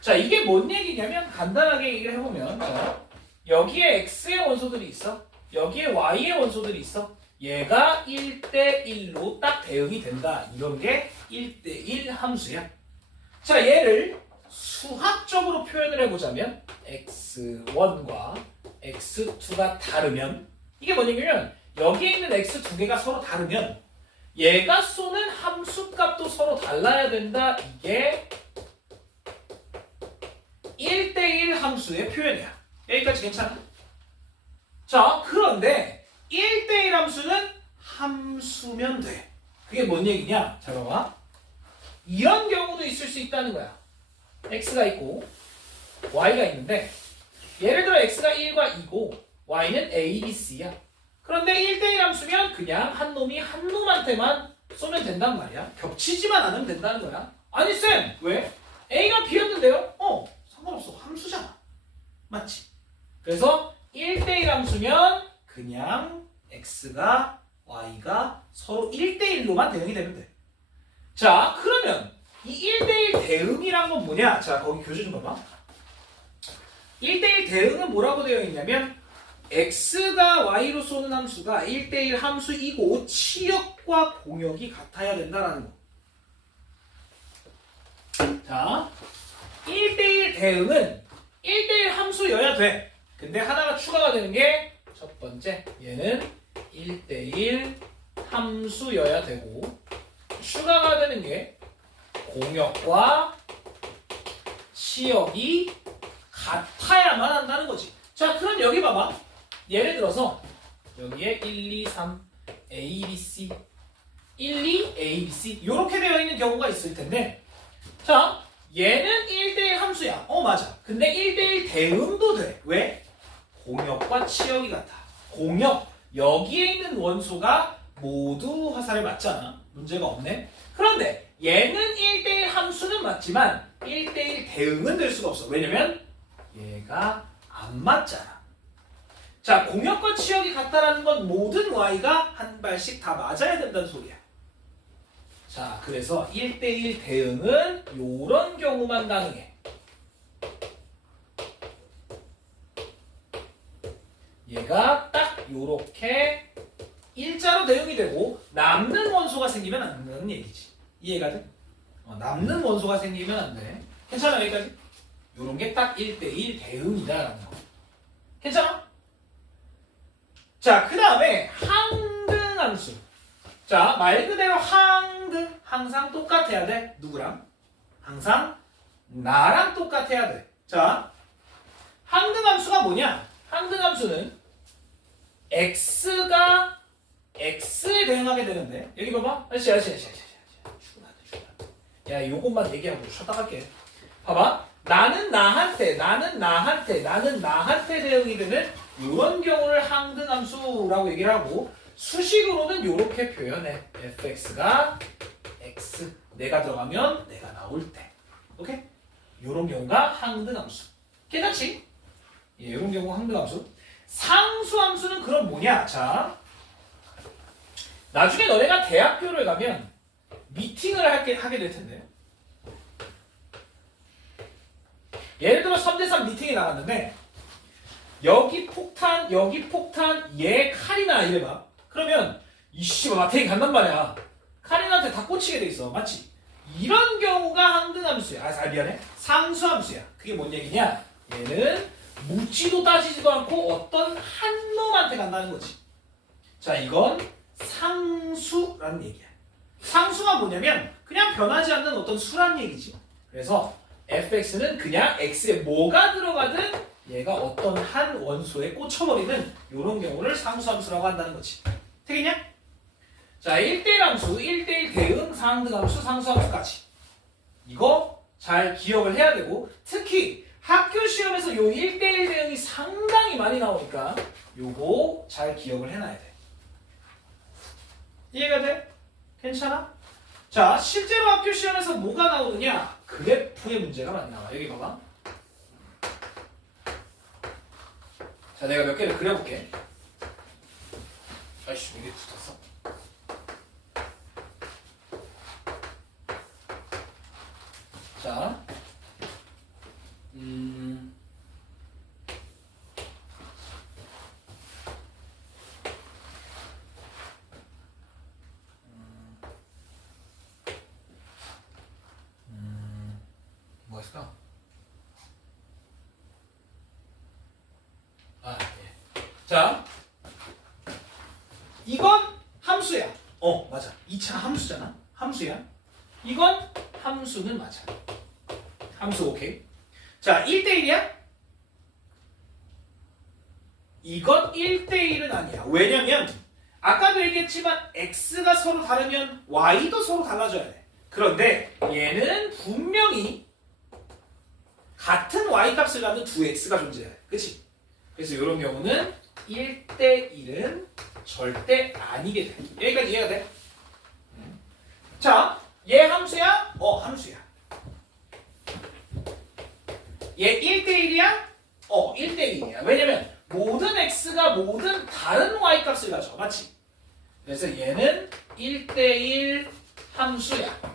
자, 이게 뭔 얘기냐면 간단하게 얘기를 해보면, 자, 여기에 x의 원소들이 있어, 여기에 y의 원소들이 있어. 얘가 1대1로 딱 대응이 된다. 이런 게 1대1 함수야. 자, 얘를 수학적으로 표현을 해보자면 x1과 x2가 다르면, 이게 뭔 얘기냐면 여기에 있는 x 두 개가 서로 다르면 얘가 쏘는 함수값도 서로 달라야 된다. 이게 1대1 함수의 표현이야. 여기까지 괜찮아? 자, 그런데 1대1 함수는 함수면 돼. 그게 뭔 얘기냐? 자, 봐봐. 이런 경우도 있을 수 있다는 거야. x가 있고 y가 있는데, 예를 들어 x가 1과 2고 y는 a, b, c야. 그런데 1대1 함수면 그냥 한 놈이 한 놈한테만 쏘면 된단 말이야. 겹치지만 않으면 된다는 거야. 아니 쌤, 왜? a가 b였는데요? 상관없어. 함수잖아. 맞지? 그래서 1대1 함수면 그냥 x가 y가 서로 1대1로만 대응이 되면 돼. 자, 그러면 이 1대1 대응이란 건 뭐냐? 자, 거기 교재 좀 봐봐. 1대1 대응은 뭐라고 되어 있냐면 x가 y로 쏘는 함수가 1대1 함수이고 치역과 공역이 같아야 된다라는 거. 자, 1대1 대응은 1대1 함수여야 돼. 근데 하나가 추가가 되는 게 첫 번째, 얘는 1대1 함수여야 되고, 추가가 되는 게 공역과 치역이 같아야만 한다는 거지. 자, 그럼 여기 봐봐. 예를 들어서 여기에 1, 2, 3, A, B, C, 1, 2, A, B, C 이렇게 되어 있는 경우가 있을 텐데, 자, 얘는 1대1 함수야. 맞아. 근데 1대1 대응도 돼. 왜? 공역과 치역이 같아. 공역, 여기에 있는 원소가 모두 화살을 맞잖아. 문제가 없네. 그런데 얘는 1대1 함수는 맞지만 1대1 대응은 될 수가 없어. 왜냐면 얘가 안 맞잖아. 자, 공역과 치역이 같다라는 건 모든 y가 한 발씩 다 맞아야 된다는 소리야. 자, 그래서 1대1 대응은 이런 경우만 가능해. 얘가 딱 요렇게 일자로 대응이 되고 남는 원소가 생기면 안 된다는 얘기지. 이해가 돼? 남는 원소가 생기면 안 돼. 괜찮아, 여기까지? 요런 게 딱 1대1 대응이다라는 거. 괜찮아? 자, 그 다음에 항등함수. 자, 말 그대로 항등. 항상 똑같아야 돼. 누구랑? 항상 나랑 똑같아야 돼. 자, 항등함수가 뭐냐? 항등함수는 x가 x에 대응하게 되는데, 여기 봐봐. 출근하네. 야, 요것만 얘기하고 쉬었다 갈게. 봐봐. 나는 나한테 대응이 되는 이런 경우를 항등함수라고 얘기를 하고, 수식으로는 이렇게 표현해. fx가 x, 내가 들어가면 내가 나올 때. 오케이? 이런 경우가 항등함수. 괜찮지? 예, 이런 경우가 항등함수. 상수함수는 그럼 뭐냐? 자, 나중에 너네가 대학교를 가면 미팅을 하게 될 텐데, 예를 들어 3대3 미팅에 나갔는데 여기 폭탄, 얘 칼이나 이래봐. 그러면 이씨 마탱이 간단 말이야. 칼이나한테 다 꽂히게 돼 있어. 맞지? 이런 경우가 항등함수야. 미안해. 상수함수야. 그게 뭔 얘기냐? 얘는 묻지도 따지지도 않고 어떤 한 놈한테 간다는 거지. 자, 이건 상수라는 얘기야. 상수가 뭐냐면 그냥 변하지 않는 어떤 수란 얘기지. 그래서 fx는 그냥 x에 뭐가 들어가든 얘가 어떤 한 원소에 꽂혀버리는 이런 경우를 상수함수라고 한다는 거지. 되겠냐? 자, 1대1 함수, 1대1 대응, 상등 함수, 상수함수까지. 이거 잘 기억을 해야 되고, 특히 학교 시험에서 요 1대1 대응이 상당히 많이 나오니까 요거 잘 기억을 해놔야 돼. 이해가 돼? 괜찮아? 자, 실제로 학교 시험에서 뭐가 나오느냐? 그래프의 문제가 많이 나와. 여기 봐봐. 자, 내가 몇 개를 그려볼게. 아이씨, 이게 붙었어. 자, 뭐가 있을까? 아, 예. 자, 이건 함수야. 맞아. 2차 함수잖아. 함수야. 이건 함수는 맞아. 함수 오케이. 자, 1대1이야? 이건 1대1은 아니야. 왜냐면 아까도 얘기했지만 x가 서로 다르면 y도 서로 달라져야 돼. 그런데 얘는 분명히 같은 y 값을 갖는 두 x가 존재해. 그치? 그래서 이런 경우는 1대1은 절대 아니게 돼. 여기까지 이해가 돼? 자, 얘 함수야? 함수야. 얘 1대1이야? 1대1이야. 왜냐면 모든 x가 모든 다른 y 값을 가져. 맞지? 그래서 얘는 1대1 함수야.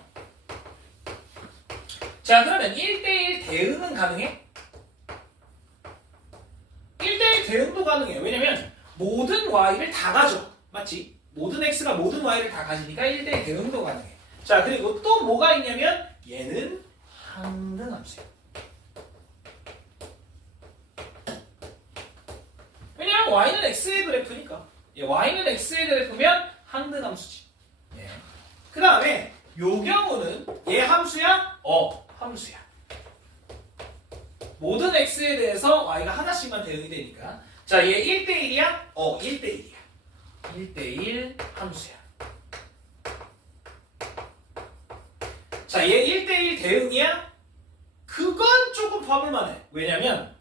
자, 그러면 1대1 대응은 가능해? 1대1 대응도 가능해. 왜냐면 모든 y를 다 가져. 맞지? 모든 x가 모든 y를 다 가지니까 1대1 대응도 가능해. 자, 그리고 또 뭐가 있냐면 얘는 항등함수야. 왜냐면 y는 x의 그래프니까. y는 x의 그래프면 항등함수지. 예. 그 다음에 요 경우는 얘 함수야? 함수야. 모든 x에 대해서 y가 하나씩만 대응이 되니까. 자, 얘 1대1이야? 1대1이야. 1대1 함수야. 자, 얘 1대1 대응이야? 그건 조금 봐볼만해. 왜냐면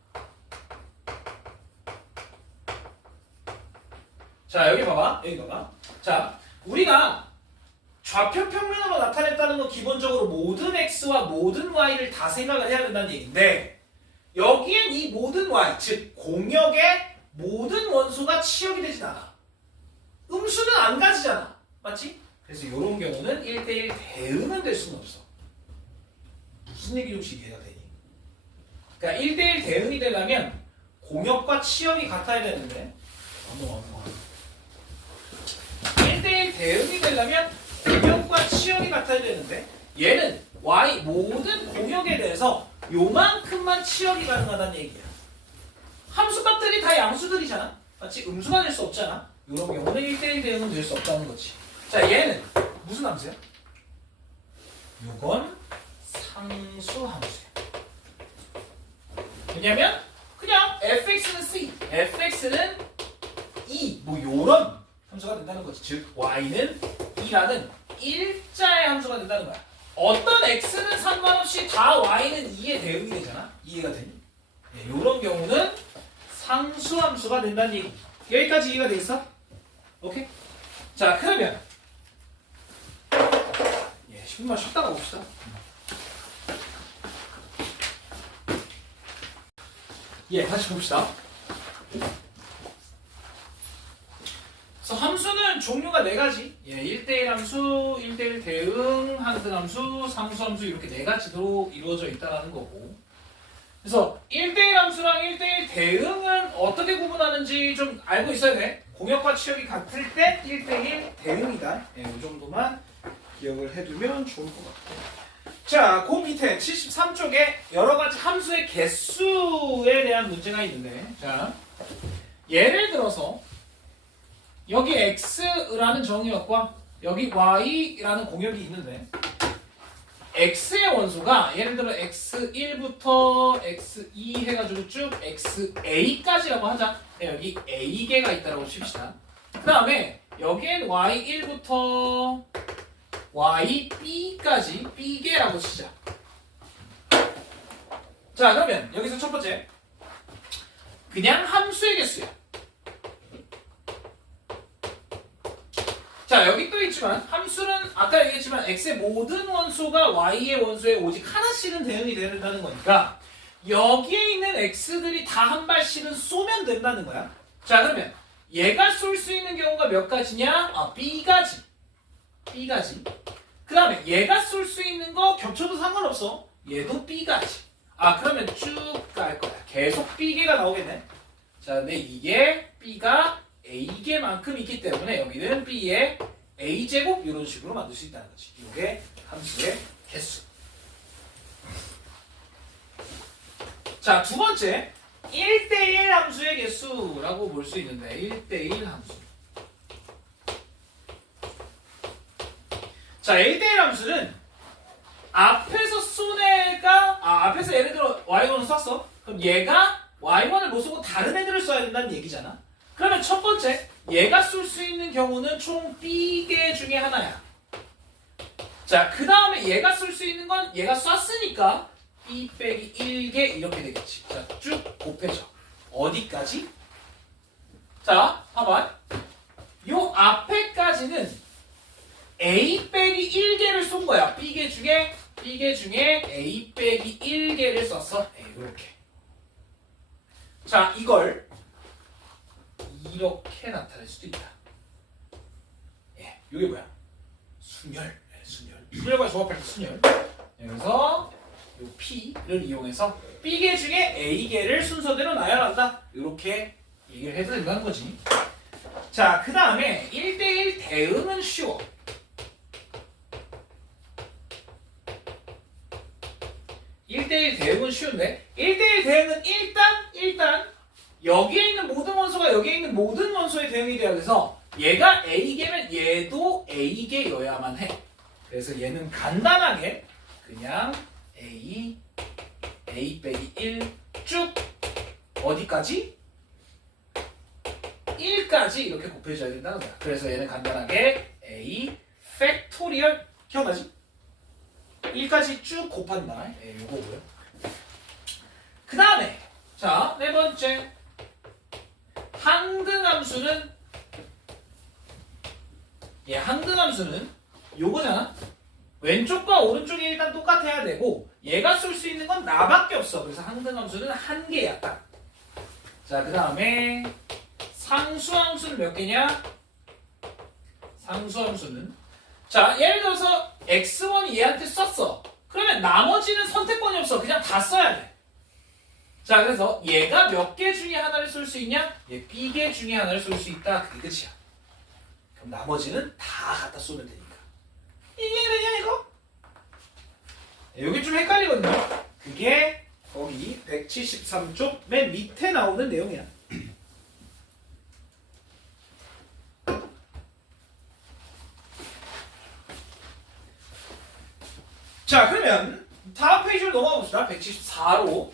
자, 여기 봐봐. 여기 봐봐. 자, 우리가 좌표 평면으로 나타냈다는 건 기본적으로 모든 x와 모든 y를 다 생각을 해야 된다는 얘기인데 여기엔 이 모든 y, 즉 공역의 모든 원소가 치역이 되진 않아. 음수는 안 가지잖아. 맞지? 그래서 이런 경우는 1대1 대응은 될 수는 없어. 무슨 얘기 혹시 이해가 되니? 그러니까 1대1 대응이 되려면 공역과 치역이 같아야 되는데 1대1 대응이 되려면 공역과 치역이 같아야 되는데 얘는 y 모든 공역에 대해서 요만큼만 치역이 가능하다는 얘기야. 함수값들이 다 양수들이잖아. 맞지? 음수가 될 수 없잖아. 이런 경우는 1대1 대응은 될 수 없다는 거지. 자, 얘는 무슨 함수야? 요건 상수 함수야. 왜냐면 그냥 fx는 c, fx는 e 뭐 요런 함수가 된다는 거지. 즉 y는 e라는 일자의 함수가 된다는 거야. 어떤 x는 상관없이 다 y는 2에 대응이 되잖아. 이해가 되니? 네, 이런 경우는 상수함수가 된다는 얘기. 여기까지 이해가 되겠어? 오케이? 자, 그러면 10분만 쉬었다가 봅시다. 다시 봅시다. 그래서 함수는 종류가 4가지. 1대1 함수, 1대1 대응, 항등함수, 상수함수 이렇게 4가지로 이루어져 있다는 거고. 그래서 1대1 함수랑 1대1 대응은 어떻게 구분하는지 좀 알고 있어야 돼. 공역과 치역이 같을 때 1대1 대응이다. 이 정도만 기억을 해두면 좋을 것 같아요. 자, 그 밑에 73쪽에 여러 가지 함수의 개수에 대한 문제가 있는데, 자, 예를 들어서 여기 x라는 정의역과 여기 y라는 공역이 있는데, x의 원소가 예를 들어 x1부터 x2 해가지고 쭉 xa까지라고 하자. 여기 a개가 있다고 칩시다. 그 다음에 여기엔 y1부터 yb까지 b개라고 치자. 자, 그러면 여기서 첫 번째 그냥 함수의 개수야. 자, 여기 또 있지만 함수는 아까 얘기했지만 x의 모든 원소가 y의 원소에 오직 하나씩은 대응이 된다는 거니까 여기에 있는 x들이 다 한 발씩은 쏘면 된다는 거야. 자, 그러면 얘가 쏠 수 있는 경우가 몇 가지냐? b가지. 그 다음에 얘가 쏠 수 있는 거 겹쳐도 상관없어. 얘도 b가지. 그러면 쭉 갈 거야. 계속 b개가 나오겠네. 자, 근데 이게 b가 a개만큼 있기 때문에 여기는 b의 a제곱 이런 식으로 만들 수 있다는 거지. 이게 함수의 개수. 자, 두 번째 1대1 함수의 개수라고 볼 수 있는데 1대1 함수. 자, 1대1 함수는 앞에서 쏜 애가 앞에서 예를 들어 y1을 쐈어. 그럼 얘가 y1을 못 쏘고 다른 애들을 써야 된다는 얘기잖아. 그러면 첫 번째 얘가 쏠 수 있는 경우는 총 b개 중에 하나야. 자, 그 다음에 얘가 쏠 수 있는 건 얘가 쐈으니까 b 빼기 1개 이렇게 되겠지. 자, 쭉 곱해져. 어디까지? 자, 봐봐. 요 앞에까지는 a 빼기 1개를 쏜 거야. b개 중에 a 빼기 1개를 썼어. 이렇게. 자, 이걸 이렇게 나타낼 수도 있다. 이게 뭐야? 순열. 순열과 조합할 때 순열. 그래서 요 p를 이용해서 b개 중에 a개를 순서대로 나열한다. 이렇게 얘기를 해도 된다는 거지. 자, 그 다음에 1대1 대응은 쉬워. 1대1 대응은 쉬운데 1대1 대응은 일단 여기에 있는 모든 원소가 여기에 있는 모든 원소에 대응이 돼야 돼서 얘가 a개면 얘도 a개여야만 해. 그래서 얘는 간단하게 그냥 a 빼기 1 쭉 어디까지? 1까지 이렇게 곱해줘야 된다는 거야. 그래서 얘는 간단하게 a 팩토리얼 기억나지? 1까지 쭉 곱한다. 요거고요. 그 다음에 자, 네 번째 항등함수는 항등함수는 요거잖아. 왼쪽과 오른쪽이 일단 똑같아야 되고 얘가 쏠 수 있는 건 나밖에 없어. 그래서 항등함수는 한 개야 딱. 자, 그 다음에 상수함수는 몇 개냐? 상수함수는 자, 예를 들어서 x1이 얘한테 썼어. 그러면 나머지는 선택권이 없어. 그냥 다 써야 돼. 자, 그래서 얘가 몇 개 중에 하나를 쏠 수 있냐? 얘 b개 중에 하나를 쏠 수 있다. 그게 끝이야. 그럼 나머지는 다 갖다 쏘면 되니까. 이게 되냐 이거? 여기 좀 헷갈리거든요. 그게 거기 173쪽 맨 밑에 나오는 내용이야. 자, 그러면 다음 페이지로 넘어가 봅시다. 174로.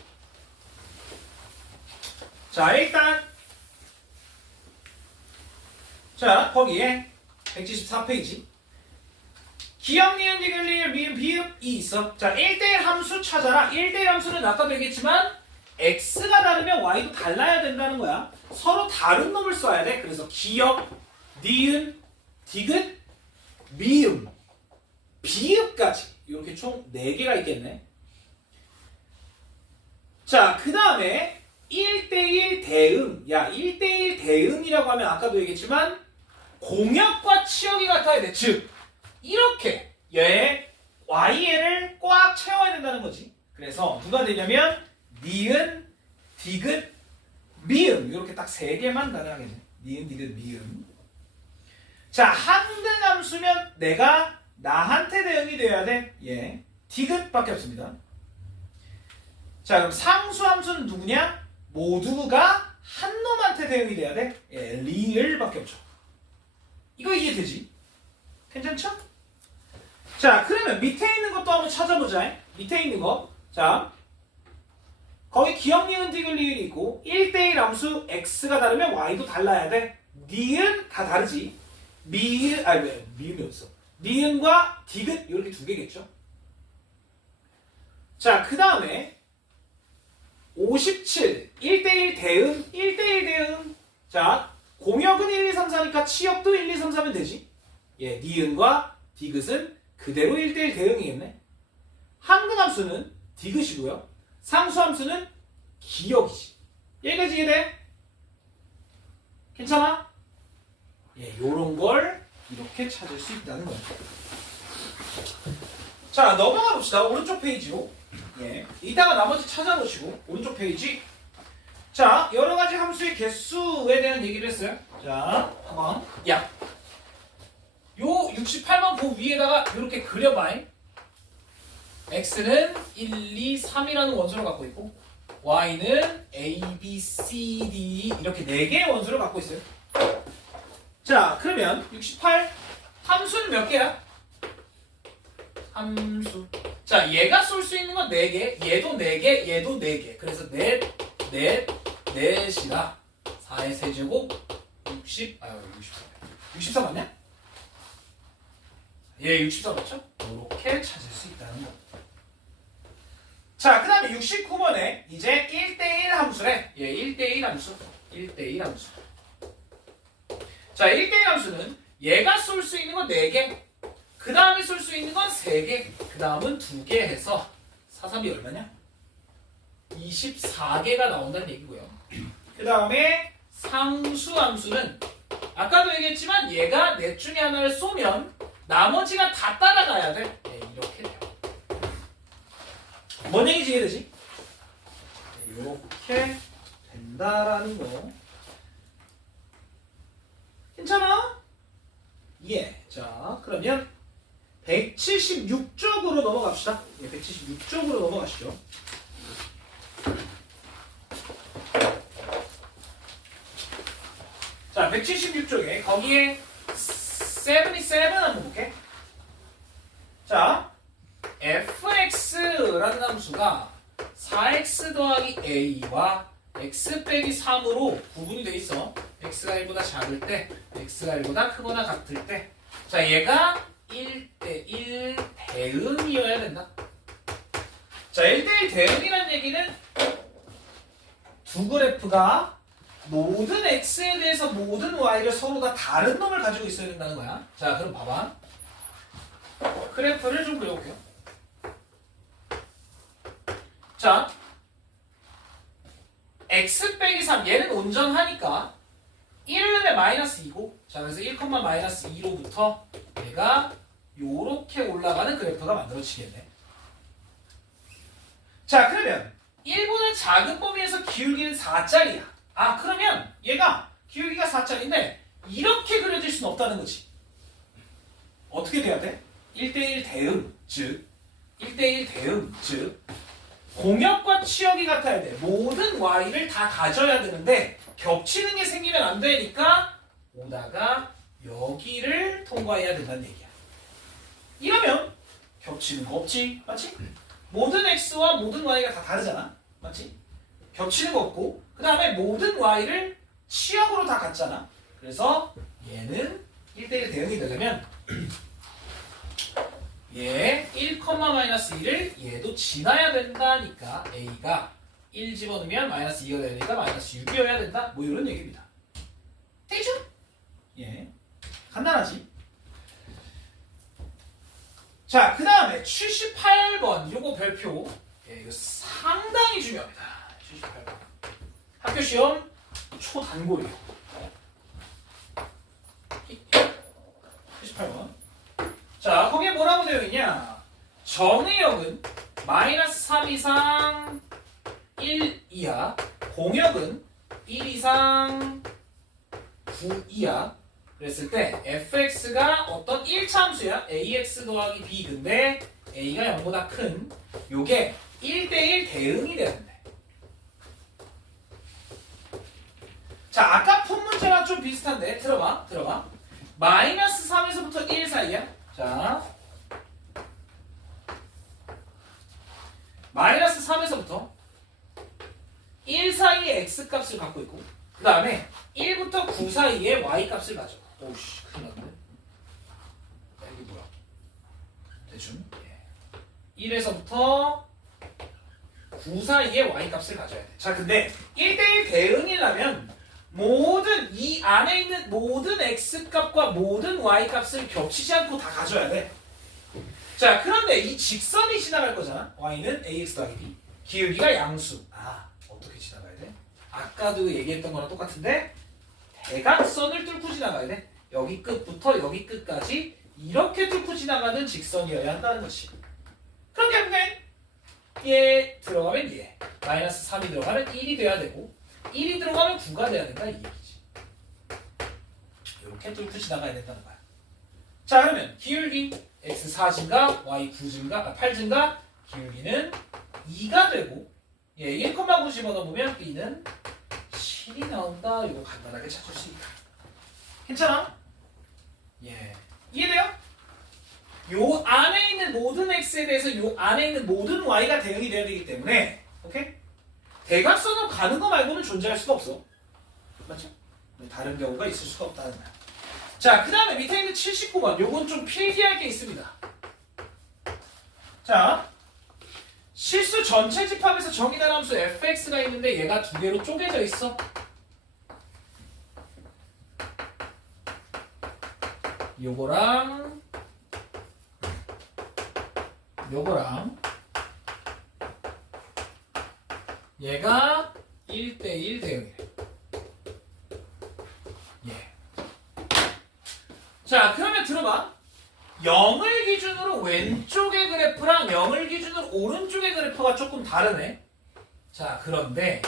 자, 일단 자, 거기에 174페이지 기억, 니은, 디귿, 리을, 미음, 비읍이 있어. 자, 1대1 함수 찾아라. 1대1 함수는 아까도 얘기했지만 x가 다르면 y도 달라야 된다는 거야. 서로 다른 놈을 써야 돼. 그래서 기억, 니은, 디귿, 미음, 비읍까지 이렇게 총 4개가 있겠네. 자, 그 다음에 1대1 대응. 1대1 대응이라고 하면 아까도 얘기했지만 공역과 치역이 같아야 돼. 즉 이렇게 얘 y를 꽉 채워야 된다는 거지. 그래서 누가 되냐면 니은, 디귿, 미음 이렇게 딱 3개만 가능하겠네. 니은, 디귿, 미음. 자, 항등함수면 내가 나한테 대응이 돼야 돼. 디귿밖에 없습니다. 자, 그럼 상수함수는 누구냐? 모두가 한 놈한테 대응이 돼야 돼. 예, 리을밖에 없죠. 이거 이해되지? 괜찮죠? 자, 그러면 밑에 있는 것도 한번 찾아보자. 밑에 있는 거. 자, 거기 기억, 니은, 디귿, 리을이 있고 1대1 함수 x가 다르면 y도 달라야 돼. 니은 다 다르지. 미은, 아니 왜 미음이 없어. 니은과 디귿 이렇게 두 개겠죠. 자, 그 다음에 57 1대1 대응 1대1 대응. 자, 공역은 1, 2, 3, 4니까 치역도 1, 2, 3, 4면 되지. 예, 니은과 디귿은 그대로 1대1 대응이겠네. 항등함수는 디귿이고요. 상수함수는 기역이지. 여기까지 이해돼? 괜찮아? 예, 요런 걸 이렇게 찾을 수 있다는 거야. 자, 넘어가 봅시다. 오른쪽 페이지로. 예, 이따가 나머지 찾아보시고 오른쪽 페이지. 자, 여러 가지 함수의 개수에 대한 얘기를 했어요. 자, 한번 야, 요 68번 그 위에다가 이렇게 그려봐. x는 1, 2, 3이라는 원소를 갖고 있고 y는 a, b, c, d 이렇게 4개의 원소를 갖고 있어요. 자, 그러면 68 함수는 몇 개야? 함수. 자, 얘가 쏠 수 있는 건 4개, 얘도 4개, 얘도 4개. 그래서 넷이라 4의 세제곱 64 맞냐? 예, 64 맞죠? 이렇게 찾을 수 있다는 거. 자, 그 다음에 69번에 이제 1대1 함수래. 예, 1대1 함수. 1대1 함수. 자, 1대1 함수는 얘가 쏠 수 있는 건 4개, 그 다음에 쏠 수 있는 건 3개, 그 다음은 2개 해서 4, 3이 얼마냐? 24개가 나온다는 얘기고요. 그 다음에 상수함수는 아까도 얘기했지만 얘가 넷 중에 하나를 쏘면 나머지가 다 따라가야 돼. 네, 이렇게 돼요. 뭔 얘기인지 이해되지? 이렇게 된다라는 거. 괜찮아? 예. 자, 그러면 176쪽으로 넘어갑시다. 예, 176쪽으로 넘어가시죠. 자, 176쪽에 거기에 77 한번 볼게. 자, fx라는 함수가 4x 더하기 a와 x 빼기 3으로 구분이 돼 있어. x가 1보다 작을 때, x가 1보다 크거나 같을 때. 자, 얘가 1대1 대응이어야 된다. 자, 1대1 대응이라는 얘기는 두 그래프가 모든 x에 대해서 모든 y를 서로 다 다른 놈을 가지고 있어야 된다는 거야. 자, 그럼 봐봐. 그래프를 좀 그려볼게요. 자, x 빼기 3 얘는 온전하니까 1의 마이너스 2고, 자, 그래서 1, 마이너스 2로부터 얘가 요렇게 올라가는 그래프가 만들어지겠네. 자, 그러면 1보다 작은 범위에서 기울기는 4짜리야. 아, 그러면 얘가 기울기가 4짜리인데 이렇게 그려질 수는 없다는 거지. 어떻게 돼야 돼? 1대1 대응, 즉 1대1 대응, 즉 공역과 치역이 같아야 돼. 모든 y를 다 가져야 되는데 겹치는 게 생기면 안 되니까 오다가 여기를 통과해야 된다는 얘기야. 이러면 겹치는 거 없지, 맞지? 모든 x와 모든 y가 다 다르잖아, 맞지? 겹치는 거 없고, 그 다음에 모든 y를 치역으로 다 갖잖아. 그래서 얘는 1대1 대응이 되려면 얘 1,-1을 얘도 지나야 된다니까 a가 1 집어넣으면 마이너스 2가 되니까 마이너스 6이어야 된다. 뭐 이런 얘기입니다. 되죠? 예, 간단하지? 자, 그 다음에 78번 요거 별표. 예, 이거 상당히 중요합니다. 78번 학교 시험 초단골이요. 78번. 자, 거기에 뭐라고 되어 있냐? 정의역은 마이너스 3 이상 1 이하, 공역은 1 이상 9 이하. 그랬을 때 fx가 어떤 1차 함수야. ax 더하기 b. 근데 a가 0보다 큰 요게 1대1 대응이 되는데. 자, 아까 푼 문제랑 좀 비슷한데 들어봐. 마이너스 3에서부터 1 사이야. 자, 마이너스 3에서부터 1 사이의 x값을 갖고 있고 그 다음에 1부터 9 사이의 y값을 가져. 오우씨, 큰일 났네. 야, 이게 뭐야? 대충 1에서부터 9 사이의 y값을 가져야 돼. 자, 근데 1대1 대응이라면 모든 이 안에 있는 모든 x값과 모든 y값을 겹치지 않고 다 가져야 돼. 자, 그런데 이 직선이 지나갈 거잖아. y는 ax 더하기 b. 기울기가 양수. 아, 어떻게 지나가야 돼? 아까도 얘기했던 거랑 똑같은데 대각선을 뚫고 지나가야 돼. 여기 끝부터 여기 끝까지 이렇게 뚫고 지나가는 직선이어야 한다는 것이. 그럼 결국엔 얘 들어가면 얘 마이너스 3이 들어가면 1이 돼야 되고 1이 들어가면 9가 돼야 된다 이 얘기지. 이렇게 뚫고 지나가야 된다는 거야. 자, 그러면 기울기 x 4증가 y 9증가 8증가 기울기는 2가 되고 1,9 집어넣으면 b는 7이 나온다. 이거 간단하게 찾을 수 있다. 괜찮아? 이해돼요? 요 안에 있는 모든 x에 대해서 요 안에 있는 모든 y가 대응이 돼야 되기 때문에 오케이? 대각선으로 가는 거 말고는 존재할 수가 없어. 맞죠? 다른 경우가 있을 수가 없다는 거야. 자, 그 다음에 밑에 있는 79번 요건 좀 필기할 게 있습니다. 자, 실수 전체 집합에서 정의된 함수 fx가 있는데 얘가 두 개로 쪼개져 있어. 요거랑 얘가 1대1 대응이래. 자, 그러면 들어봐. 0을 기준으로 왼쪽의 그래프랑 0을 기준으로 오른쪽의 그래프가 조금 다르네. 자, 그런데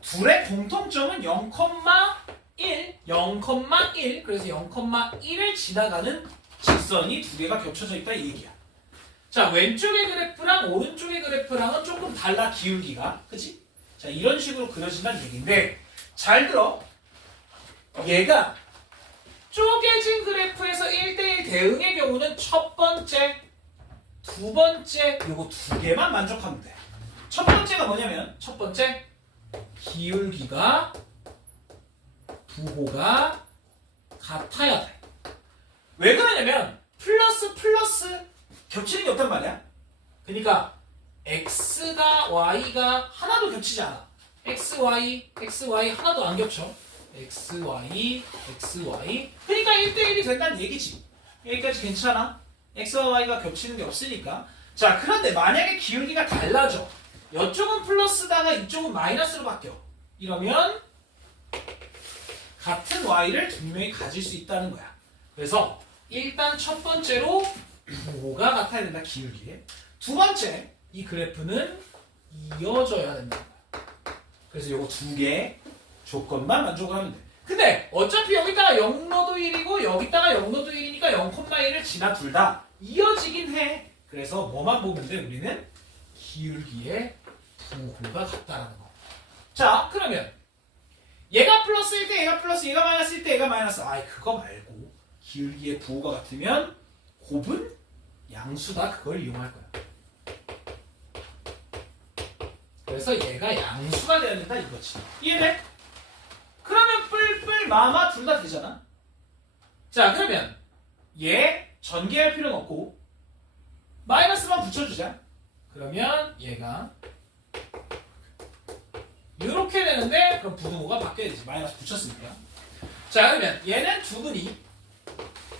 둘의 공통점은 0,1 그래서 0,1을 지나가는 직선이 두 개가 겹쳐져 있다 이 얘기야. 자, 왼쪽의 그래프랑 오른쪽의 그래프랑은 조금 달라 기울기가. 그치? 자, 이런 식으로 그려진다는 얘기인데 잘 들어. 얘가 쪼개진 그래프에서 1대1 대응의 경우는 첫 번째, 두 번째 요거 두 개만 만족하면 돼. 첫 번째가 뭐냐면 첫 번째 기울기가 부호가 같아야 돼. 왜 그러냐면 플러스 겹치는 게 없단 말이야. 그러니까 x가 y가 하나도 겹치지 않아. xy 하나도 안 겹쳐. xy 그러니까 1대1이 된다는 얘기지. 여기까지 괜찮아? x와 y가 겹치는 게 없으니까. 자, 그런데 만약에 기울기가 달라져. 이쪽은 플러스다가 이쪽은 마이너스로 바뀌어. 이러면 같은 y를 분명히 가질 수 있다는 거야. 그래서 일단 첫 번째로 부호가 같아야 된다, 기울기에. 두 번째, 이 그래프는 이어져야 된다. 그래서 요거 두 개 조건만 만족을 하면 돼. 근데 어차피 여기다가 0로도 1이고 여기다가 0로도 1이니까 0,1을 지나 둘 다 이어지긴 해. 그래서 뭐만 보면 돼? 우리는 기울기의 부호가 같다라는 거. 자, 그러면 얘가 플러스일 때 얘가 플러스, 얘가 마이너스일 때 얘가 마이너스. 아이, 그거 말고 기울기의 부호가 같으면 곱은 양수다. 그걸 이용할 거야. 그래서 얘가 양수가 돼야 된다 이거지. 이해돼? 그러면 뿔뿔 마마 둘 다 되잖아. 자, 그러면 얘 전개할 필요는 없고 마이너스만 붙여주자. 그러면 얘가 이렇게 되는데 그럼 부호가 바뀌어야 되지. 마이너스 붙였으니까. 자, 그러면 얘는 두근이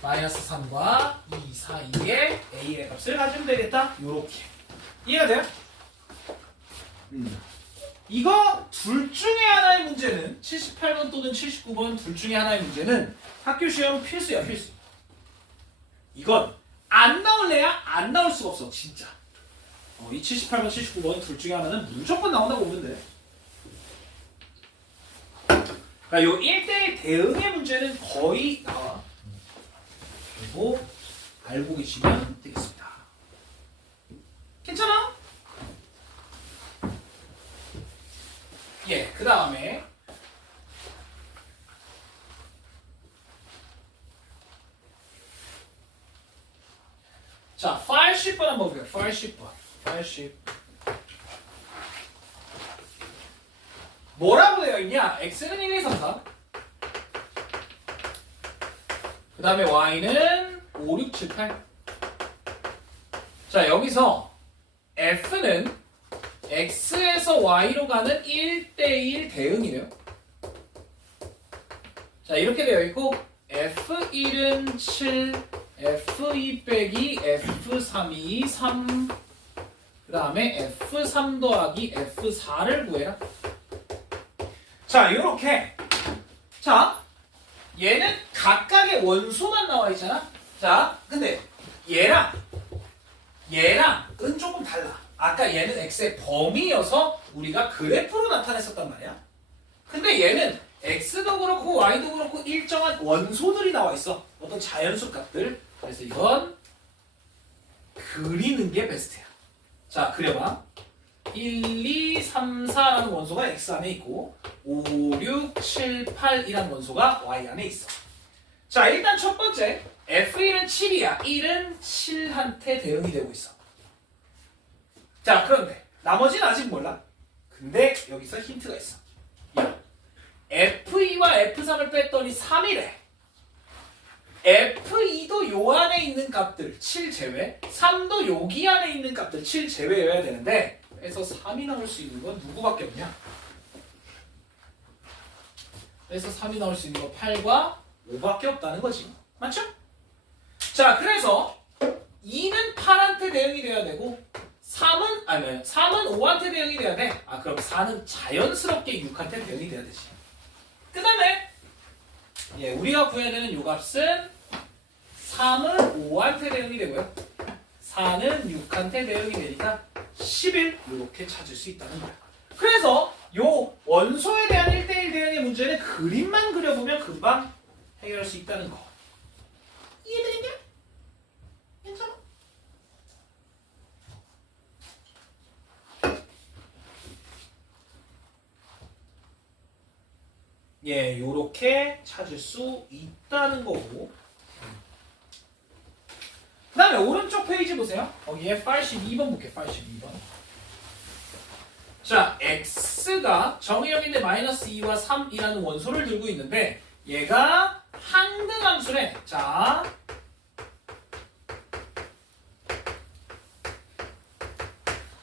마이너스 3과 2 사이에 a의 값을 가지면 되겠다. 요렇게. 이해가 돼요? 이거 둘 중에 하나의 문제는 78번 또는 79번 둘 중에 하나의 문제는 학교 시험 필수야, 필수. 이건 안 나올래야 안 나올 수가 없어, 진짜. 이 78번, 79번 둘 중에 하나는 무조건 나온다고 보면 돼. 그러니까 요 1대1 대응의 문제는 거의 나와. 그리고 알고 계시면 되겠습니다. 자, 80번 한번 볼게요. 80번. 80. 뭐라고 되어 있냐? x는 1, 2, 3, 4. 그 다음에 y는 5, 6, 7, 8. 자, 여기서 f는 x에서 y로 가는 1대1 대응이래요. 자, 이렇게 되어 있고 f1은 7, f2 빼기 f3이 3, 그 다음에 f3 더하기 f4를 구해라. 자, 요렇게. 자, 얘는 각각의 원소만 나와 있잖아. 자, 근데 얘랑은 조금 달라. 아까 얘는 x의 범위여서 우리가 그래프로 나타냈었단 말이야. 근데 얘는 x도 그렇고 y도 그렇고 일정한 원소들이 나와 있어. 어떤 자연수 값들. 그래서 이건 그리는 게 베스트야. 자, 그려봐. 1, 2, 3, 4라는 원소가 x 안에 있고 5, 6, 7, 8이라는 원소가 y 안에 있어. 자, 일단 첫 번째 f1은 7이야. 1은 7한테 대응이 되고 있어. 자, 그런데 나머지는 아직 몰라. 근데 여기서 힌트가 있어. 야, f2와 f3을 뺐더니 3이래. f2도 요 안에 있는 값들 7 제외, 3도 여기 안에 있는 값들 7 제외여야 되는데, 그래서 3이 나올 수 있는 건 누구밖에 없냐? 그래서 3이 나올 수 있는 건 8과 5밖에 없다는 거지. 맞죠? 자, 그래서 2는 8한테 대응이 돼야 되고 3은 5한테 대응이 돼야 돼. 아, 그럼 4는 자연스럽게 6한테 대응이 돼야 되지. 끝났네. 예, 우리가 구해야 되는 요 값은 3은 5한테 대응이 되고요. 4는 6한테 대응이 되니까 11 이렇게 찾을 수 있다는 거야. 그래서 요 원소에 대한 1대1 대응의 문제는 그림만 그려보면 금방 해결할 수 있다는 거. 이해되냐? 괜찮아? 예, 요렇게 찾을 수 있다는 거고. 그 다음에 오른쪽 페이지 보세요. 거기에 82번 볼게요. 82번. 자, x가 정의역인데 마이너스 2와 3이라는 원소를 들고 있는데 얘가 항등함수래. 자,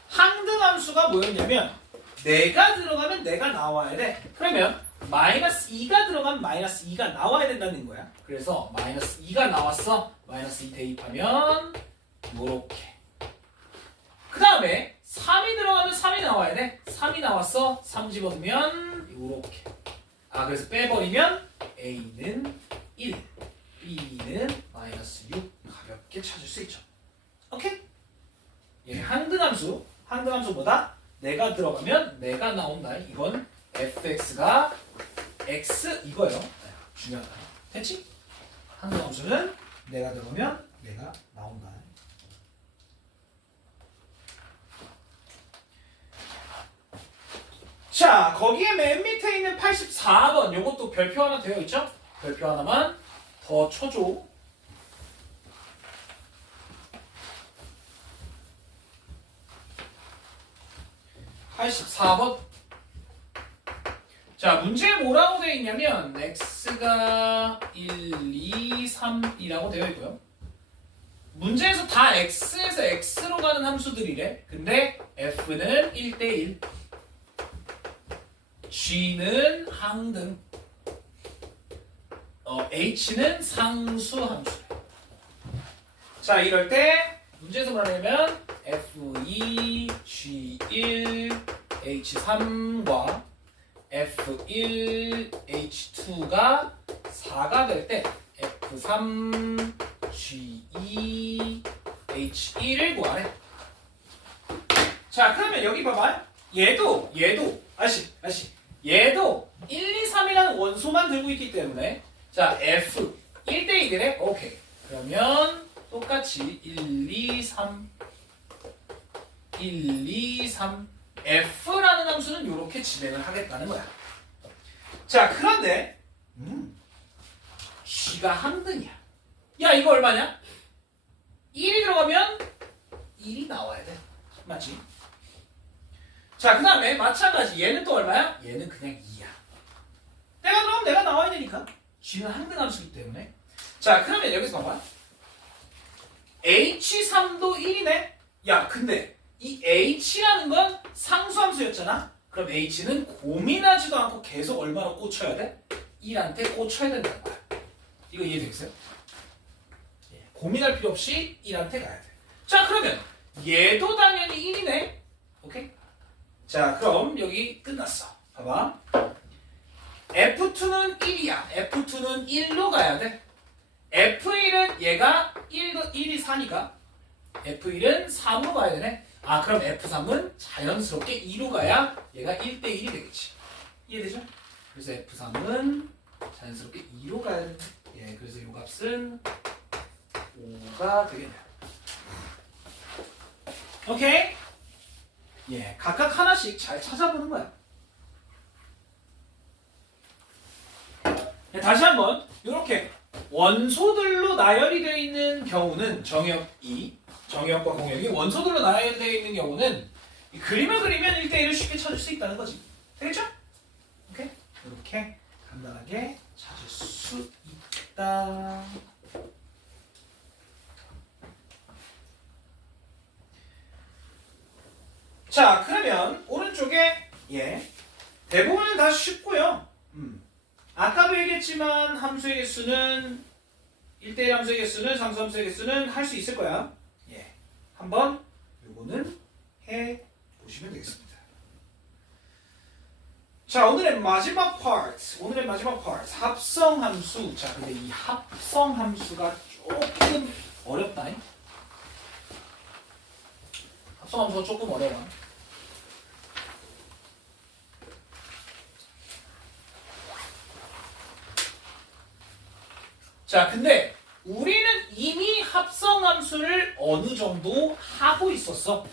항등함수가 뭐였냐면 내가 들어가면 내가 나와야 돼. 그러면 마이너스 2가 들어가면 마이너스 2가 나와야 된다는 거야. 그래서 마이너스 2가 나왔어. 마이너스 2 대입하면 요렇게. 그 다음에 3이 들어가면 3이 나와야 돼. 3이 나왔어. 3 집어넣으면 요렇게. 아, 그래서 빼버리면 A는 1, B는 마이너스 6 가볍게 찾을 수 있죠. 오케이? 예, 항등함수. 항등함수보다 내가 들어가면 내가 나온다. 이건 fx가 x 이거예요. 중요하다. 됐지? 항등함수는 내가 들어가면 내가 나온다. 자, 거기에 맨 밑에 있는 84번 요것도 별표 하나 되어 있죠? 별표 하나만 더 쳐줘. (84번) 자, 문제에 뭐라고 되어 있냐면 x가 1, 2, 3이라고 되어 있고요. 문제에서 다 x에서 x로 가는 함수들이래. 근데 f는 1대1, g는 항등, h는 상수 함수. 자, 이럴 때 문제에서 뭐라냐면 f2, g1, h3과 f1, h2가 4가 될 때 f3, g2, h1을 구하래. 자, 그러면 여기 봐봐. 얘도 얘도 1, 2, 3이라는 원소만 들고 있기 때문에 자, f 1대1이래. 오케이. 그러면 똑같이 1, 2, 3 1, 2, 3 f라는 함수는 이렇게 진행을 하겠다는 거야. 자, 그런데 g가 항등이야. 야, 이거 얼마냐? 1이 들어가면 1이 나와야 돼. 맞지? 자, 그 다음에 마찬가지. 얘는 또 얼마야? 얘는 그냥 2야. 내가 들어가면 내가 나와야 되니까. G는 항등함수이기 때문에. 자, 그러면 여기서 봐봐. H3도 1이네? 야, 근데 이 H라는 건 상수함수였잖아? 그럼 H는 고민하지도 않고 계속 얼마로 꽂혀야 돼? 1한테 꽂혀야 된다는 거야. 이거 이해되겠어요? 예, 고민할 필요 없이 1한테 가야 돼. 자, 그러면 얘도 당연히 1이네? 오케이? 자, 그럼 여기 끝났어. 봐봐. F2는 1이야. F2는 1로 가야 돼. F1은 얘가 1이 4니까 F1은 3으로 가야 되네. 아, 그럼 F3은 자연스럽게 2로 가야 얘가 1대 1이 되겠지. 이해되죠? 그래서 F3은 자연스럽게 2로 가야 돼. 예, 그래서 이 값은 5가 되겠네요. 오케이? 예, 각각 하나씩 잘 찾아보는 거야. 네, 다시 한번 이렇게 원소들로 나열이 되어 있는 경우는 정역 2, 정역과 공역이 원소들로 나열되어 있는 경우는 이 그림을 그리면 1대1을 쉽게 찾을 수 있다는 거지. 되겠죠? 오케이? 이렇게 간단하게 찾을 수 있다. 자, 그러면 오른쪽에 예, 대부분은 다 쉽고요. 아까도 얘기했지만 함수의 개수는 1대1 함수의 개수는 상수 함수의 개수는 할 수 있을 거야. 예, 한번 요거는 해 보시면 되겠습니다. 자, 오늘의 마지막 파트. 합성 함수. 자, 근데 이 합성 함수가 조금 어렵다. 합성 함수가 조금 어려워. 자, 근데 우리는 이미 합성함수를 어느 정도 하고 있었어.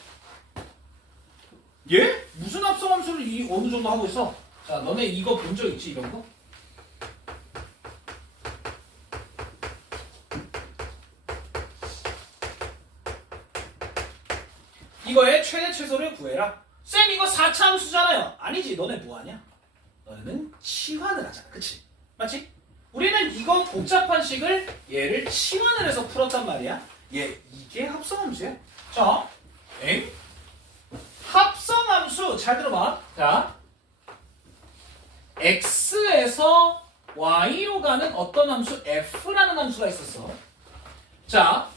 예? 무슨 합성함수를 어느 정도 하고 있어? 자, 너네 이거 본 적 있지, 이런 거? 이거의 최대 최소를 구해라. 쌤, 이거 4차 함수잖아요. 아니지, 너네 뭐하냐? 너네는 치환을 하잖아, 그치? 맞지? 우리는 이거 복잡한 식을 얘를 치환을 해서 풀었단 말이야. 이게 합성함수야. 자, 합성함수 잘 들어봐. 자, x에서 y로 가는 어떤 함수 f라는 함수가 있었어. 자,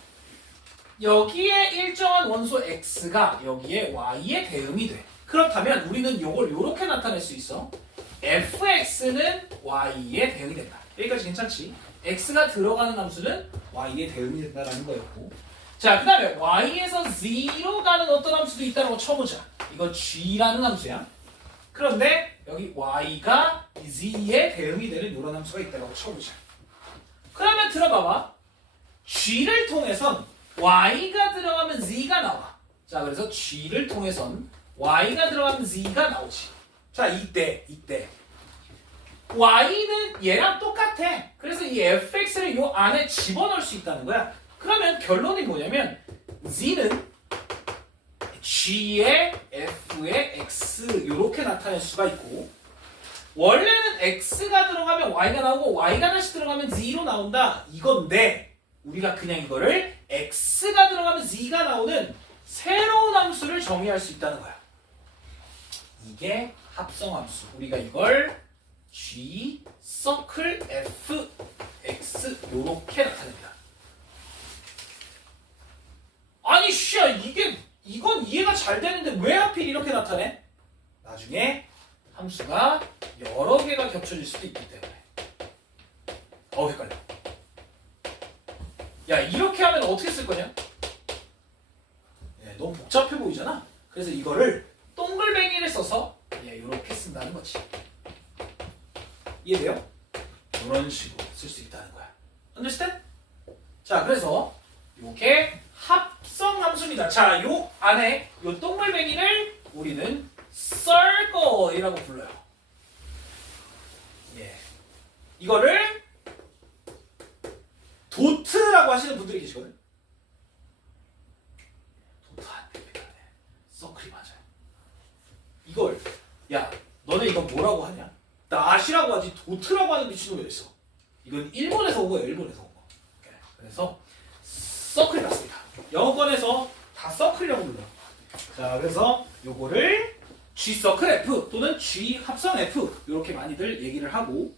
여기에 일정한 원소 x가 여기에 y에 대응이 돼. 그렇다면 우리는 이걸 이렇게 나타낼 수 있어. fx는 y에 대응이 된다. 여기까지 괜찮지? x가 들어가는 함수는 y에 대응이 된다는 거였고, 자, 그 다음에 y에서 z로 가는 어떤 함수도 있다는 거 쳐보자. 이거 g라는 함수야. 그런데 여기 y가 z에 대응이 되는 이런 함수가 있다고 쳐보자. 그러면 들어봐봐. g를 통해선 y가 들어가면 z가 나와. 자, 그래서 g를 통해선 y가 들어가면 z가 나오지. 자, 이때 y는 얘랑 똑같아. 그래서 이 fx를 요 안에 집어넣을 수 있다는 거야. 그러면 결론이 뭐냐면 z는 g의 f의 x 이렇게 나타낼 수가 있고, 원래는 x가 들어가면 y가 나오고 y가 다시 들어가면 z로 나온다 이건데, 우리가 그냥 이거를 x가 들어가면 z가 나오는 새로운 함수를 정의할 수 있다는 거야. 이게 합성함수. 우리가 이걸 G 서클 F X 요렇게 나타냅니다. 아니 씨야, 이건 이해가 잘 되는데 왜 하필 이렇게 나타내? 나중에 함수가 여러 개가 겹쳐질 수도 있기 때문에. 헷갈려. 야, 이렇게 하면 어떻게 쓸 거냐? 너무 복잡해 보이잖아. 그래서 이거를 동글뱅이를 써서 이렇게 쓴다는 거지. 이해돼요? 이런 식으로 쓸 수 있다는 거야. Understand? 자, 그래서 요게 합성함수입니다. 자, 요 안에 요 동글뱅이를 우리는 circle이라고 불러요. 이거를 도트라고 하시는 분들이 계시거든. 이걸 야 너네 이거 뭐라고 하냐? 낫이라고 하지 도트라고 하는 미친놈이 있어. 이건 일본에서 온 거예요. 일본에서 온 거. 그래서 서클이 났습니다. 영어권에서 다 서클이라고 불러. 자 그래서 요거를 G 서클 F 또는 G 합성 F 이렇게 많이들 얘기를 하고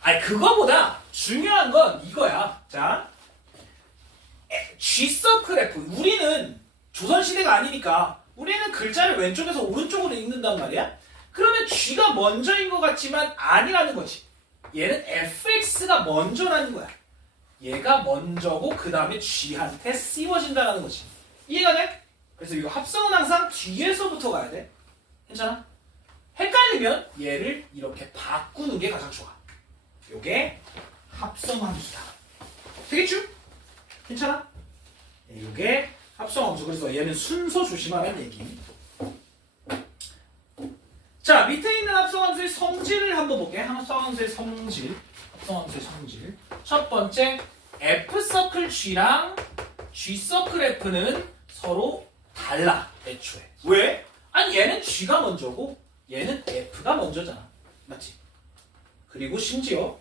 아니 그거보다 중요한 건 이거야. 자 G 서클 F 우리는 조선시대가 아니니까 우리는 글자를 왼쪽에서 오른쪽으로 읽는단 말이야. 그러면 G가 먼저인 것 같지만 아니라는 거지. 얘는 fx가 먼저라는 거야. 얘가 먼저고 그 다음에 G한테 씌워진다는 거지. 이해가 돼? 그래서 이거 합성은 항상 뒤에서부터 가야 돼. 괜찮아? 헷갈리면 얘를 이렇게 바꾸는 게 가장 좋아. 요게 합성함수다. 되겠죠? 괜찮아? 요게 합성함수. 그래서 얘는 순서 조심하라는 얘기. 자 밑에 있는 합성함수의 성질을 한번 볼게. 합성함수의 성질. 합성함수의 성질. 첫 번째 F 서클 G랑 G 서클 F는 서로 달라. 애초에. 왜? 아니 얘는 G가 먼저고 얘는 F가 먼저잖아. 맞지? 그리고 심지어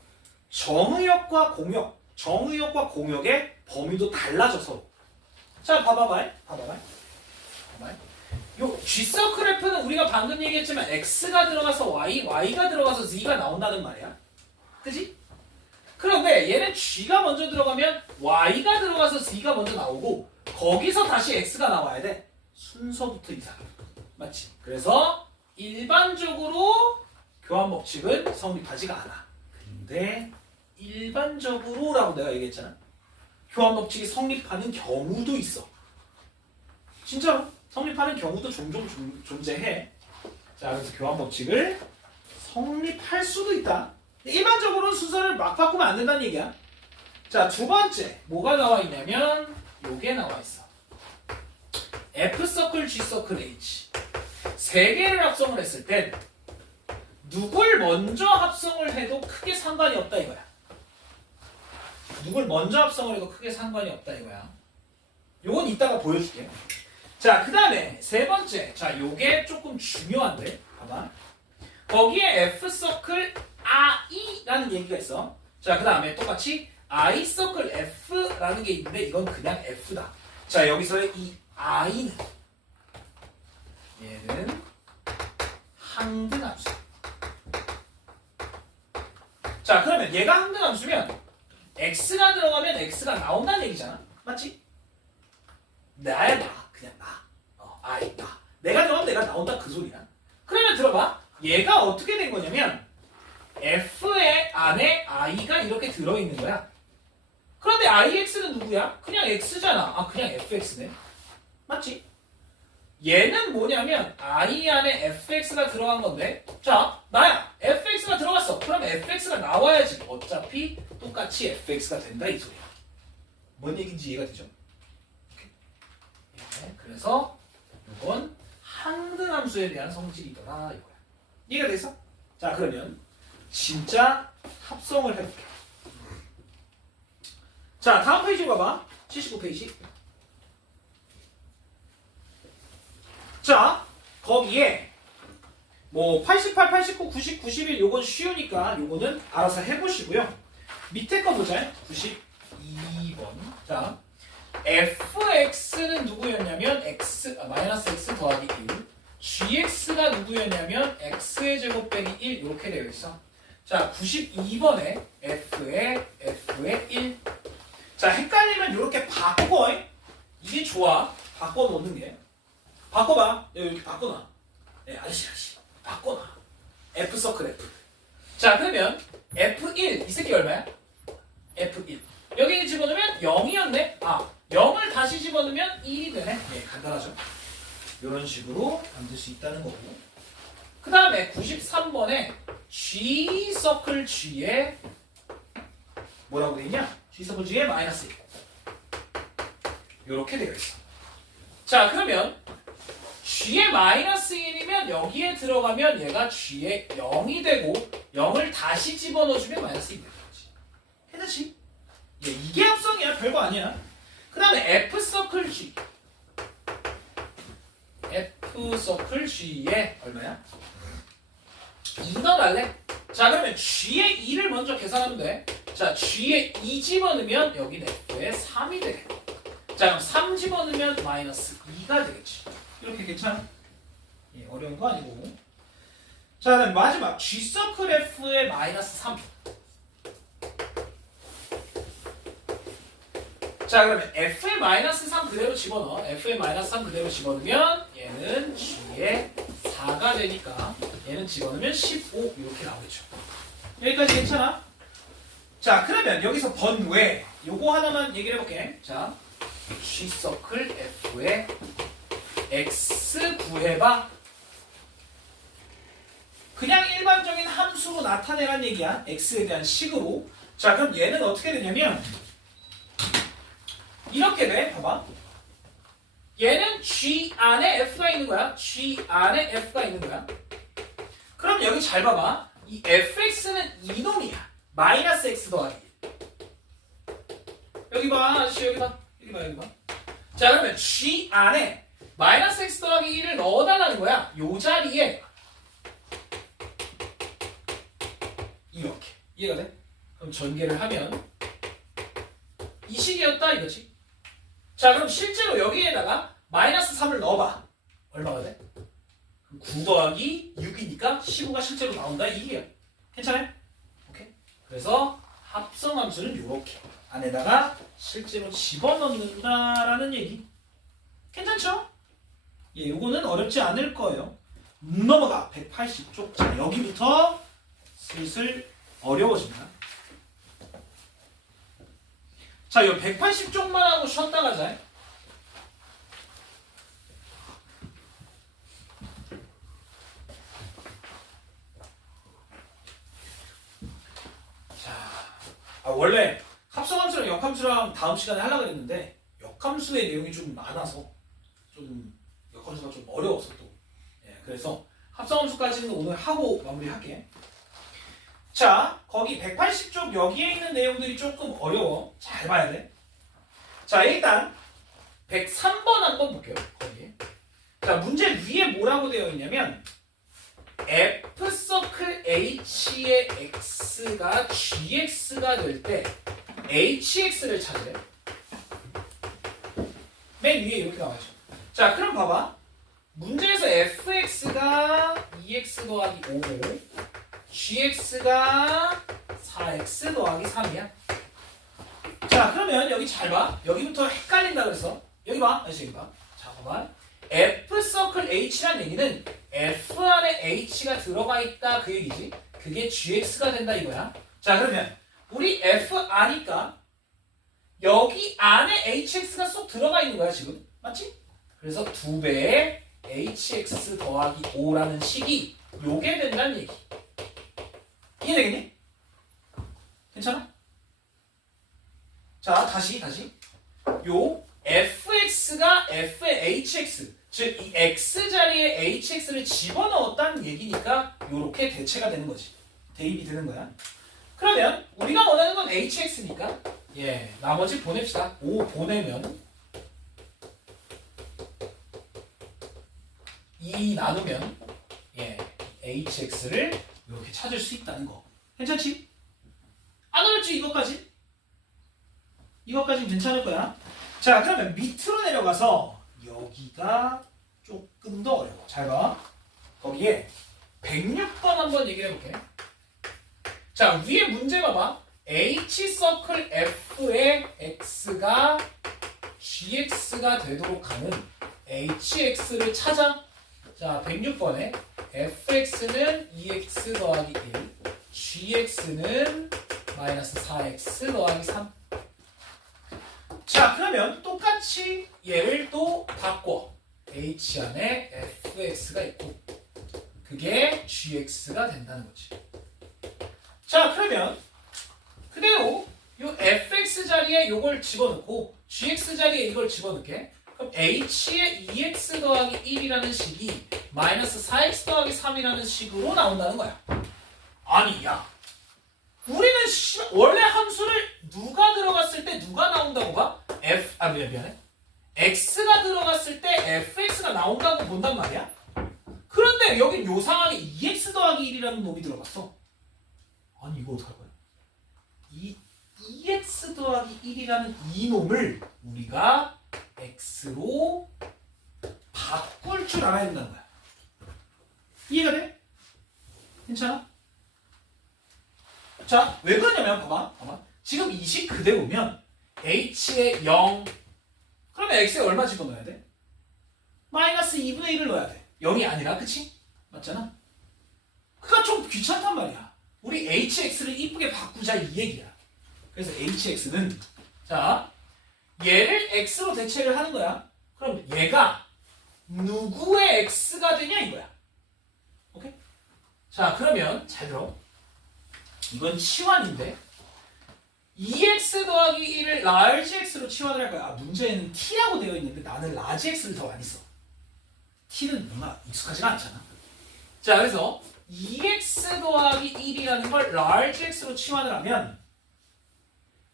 정의역과 공역, 정의역과 공역의 범위도 달라져 서로. 자 봐봐봐. 요 G 서클 F는 우리가 방금 얘기했지만 X가 들어가서 Y, Y가 들어가서 Z가 나온다는 말이야. 그지? 그런데 얘는 G가 먼저 들어가면 Y가 들어가서 Z가 먼저 나오고 거기서 다시 X가 나와야 돼. 순서부터 이상해. 맞지? 그래서 일반적으로 교환 법칙은 성립하지가 않아. 근데 일반적으로라고 내가 얘기했잖아. 교환 법칙이 성립하는 경우도 있어. 진짜로 성립하는 경우도 종종 존재해. 자, 그래서 교환 법칙을 성립할 수도 있다. 일반적으로는 순서를 막 바꾸면 안 된다는 얘기야. 자, 두 번째 뭐가 나와 있냐면 요게 나와 있어. F 서클, G 서클, H 세 개를 합성을 했을 땐 누굴 먼저 합성을 해도 크게 상관이 없다 이거야. 누굴 먼저 합성을 해도 크게 상관이 없다 이거야. 요건 이따가 보여줄게. 자, 그 다음에 세 번째. 자, 요게 조금 중요한데. 봐봐. 거기에 F 서클 I라는 얘기가 있어. 자, 그 다음에 똑같이 I 서클 F라는 게 있는데 이건 그냥 F다. 자, 여기서의 이 I는 얘는 항등함수. 자, 그러면 얘가 항등함수면 X가 들어가면 X가 나온다는 얘기잖아. 맞지? 나야 나. 그냥 나. I 나. 내가 들어가면 내가 나온다 그 소리야. 그러면 들어봐. 얘가 어떻게 된 거냐면 F의 안에 I가 이렇게 들어있는 거야. 그런데 IX는 누구야? 그냥 X잖아. 아, 그냥 FX네. 맞지? 얘는 뭐냐면 I 안에 FX가 들어간 건데 자, 나야. FX가 들어갔어. 그럼 FX가 나와야지. 어차피 똑같이 FX가 된다 이 소리야. 뭔 얘기인지 이해가 되죠? 네, 그래서 이건 항등함수에 대한 성질이더라 이거야. 이해가 됐어? 자, 그러면 진짜 합성을 해볼게. 자, 다음 페이지로 가봐. 79페이지. 자, 거기에 뭐 88, 89, 90, 91 요건 쉬우니까 요거는 알아서 해보시고요. 밑에 거 보자. 92번. 자, fx는 누구였냐면 마이너스 x 더하기 1. gx가 누구였냐면 x의 제곱 빼기 1 이렇게 되어 있어. 자, 92번에 f의 1. 자, 헷갈리면 이렇게 바꿔. 이게 좋아. 바꿔 놓는 게. 바꿔봐. 이렇게 바꿔놔. 네, 아저씨. 바꿔놔. F 서클 F. 자, 그러면 F1. 이 새끼 얼마야? F1. 여기 집어넣으면 0이었네. 아, 0을 다시 집어넣으면 1이 되네. 예, 간단하죠. 이런 식으로 만들 수 있다는 거고. 그 다음에 93번에 G 서클 G에 뭐라고 돼 있냐? G 서클 G에 마이너스 1. 이렇게 되어 있어. 자, 그러면 G에 마이너스 1이면 여기에 들어가면 얘가 G에 0이 되고 0을 다시 집어넣어주면 마이너스 1이 되는 거지. 괜찮지? 예, 이게 합성이야. 별거 아니야. 그 다음에 F 서클 G. F F 서클 G에 얼마야? 2 넣어달래? 자 그러면 G에 2를 먼저 계산하면 돼. 자 G에 2 집어넣으면 여긴 F에 3이 돼. 자 그럼 3 집어넣으면 마이너스 2가 되겠지. 이렇게 괜찮아? 예, 어려운 거 아니고. 자 그다음 마지막 G 서클 F에 마이너스 3. 자 그러면 F에 마이너스 3 그대로 집어넣어. F에 마이너스 3 그대로 집어넣으면 얘는 G에 4가 되니까 얘는 집어넣으면 15 이렇게 나오겠죠. 여기까지 괜찮아? 자 그러면 여기서 번외 요거 하나만 얘기를 해볼게. 자 G 서클 F에 X 구해봐. 그냥 일반적인 함수로 나타내란 얘기야. X에 대한 식으로. 자 그럼 얘는 어떻게 되냐면 이렇게 돼. 봐봐. 얘는 G 안에 F가 있는 거야. G 안에 F가 있는 거야. 그럼 여기 잘 봐봐. 이 fx는 이놈이야. 마이너스 x 더하기. 여기 봐. 아저씨 여기 봐. 여기 봐. 여기 봐. 자 그러면 G 안에 마이너스 x 더하기 1을 넣어달라는 거야. 요 자리에 이렇게. 이해가 돼? 그럼 전개를 하면 이 식이었다 이거지. 자 그럼 실제로 여기에다가 마이너스 3을 넣어봐. 얼마가 돼? 9 더하기 6이니까 15가 실제로 나온다 이게요. 괜찮아요? 오케이. 그래서 합성함수는 이렇게 안에다가 실제로 집어넣는다라는 얘기. 괜찮죠? 예, 요거는 어렵지 않을 거예요. 넘어가 180쪽. 자 여기부터 슬슬 어려워집니다. 자, 이 180쪽만 하고 쉬었다 가자. 자, 원래 합성함수랑 역함수랑 다음 시간에 하려고 했는데 역함수의 내용이 좀 많아서 좀 역함수가 좀 어려웠어 또. 예, 그래서 합성함수까지는 오늘 하고 마무리할게. 자, 거기 180쪽 여기에 있는 내용들이 조금 어려워. 잘 봐야 돼. 자, 일단 103번 한번 볼게요. 거기. 자, 문제 위에 뭐라고 되어 있냐면 F 서클 H의 X가 GX가 될 때 HX를 찾으래. 맨 위에 이렇게 나와있죠. 자, 그럼 봐봐. 문제에서 FX가 2X 더하기 5고 GX가 4X 더하기 3이야. 자 그러면 여기 잘 봐. 여기부터 헷갈린다 그랬어. 여기 봐. 다시 여기 봐. 자 봐봐. F 서클 H란 얘기는 F 안에 H가 들어가 있다 그 얘기지. 그게 GX가 된다 이거야. 자 그러면 우리 F 아니까 여기 안에 HX가 쏙 들어가 있는 거야 지금. 맞지? 그래서 2배의 HX 더하기 5라는 식이 요게 된다는 얘기. 이해되겠니? 괜찮아? 자 다시 요 fx가 f의 hx 즉 이 x 자리에 hx를 집어넣었다는 얘기니까 요렇게 대체가 되는 거지. 대입이 되는 거야. 그러면 우리가 원하는 건 hx니까 예 나머지 보냅시다. 5 보내면 2 나누면 예 hx를 이렇게 찾을 수 있다는 거. 괜찮지? 안 어렵지 이것까지? 이것까지는 괜찮을 거야. 자 그러면 밑으로 내려가서 여기가 조금 더 어려워. 잘 봐. 거기에 106번 한번 얘기를 해볼게. 자 위에 문제 봐봐. H 서클 F의 X가 GX가 되도록 하는 HX를 찾아. 자 106번에 fx는 2x 더하기 1 gx는 마이너스 4x 더하기 3. 자 그러면 똑같이 얘를 또 바꿔. h 안에 fx가 있고 그게 gx가 된다는 거지. 자 그러면 그대로 요 fx 자리에 요걸 집어넣고 gx 자리에 이걸 집어넣게. 그럼 h의 2x 더하기 1이라는 식이 마이너스 4x 더하기 3이라는 식으로 나온다는 거야. 아니 야 우리는 원래 함수를 누가 들어갔을 때 누가 나온다고 봐? 미안해 x가 들어갔을 때 fx가 나온다고 본단 말이야. 근데 여기 요 상황에 2x 더하기 1이라는 놈이 들어갔어. 아니 이거 어떡할 거야? 2x 더하기 1이라는 이 놈을 우리가 x로 바꿀 줄 알아야 된다는 거야. 이해가 돼? 괜찮아? 자, 왜 그러냐면 봐봐. 지금 이 식 그대로면 h에 0 그러면 x에 얼마 집어넣어야 돼? 마이너스 2분의 1을 넣어야 돼. 0이 아니라, 그치? 맞잖아? 그니까 좀 귀찮단 말이야. 우리 hx를 이쁘게 바꾸자 이 얘기야. 그래서 hx는 자 얘를 x로 대체를 하는 거야. 그럼 얘가 누구의 x가 되냐 이거야. 오케이? 자 그러면 잘 들어. 이건 치환인데 2x 더하기 1을 large x로 치환을 할 거야. 아, 문제는 t라고 되어 있는데 나는 large x를 더 많이 써. t는 뭔가 익숙하지가 않잖아. 자 그래서 2x 더하기 1이라는 걸 large x로 치환을 하면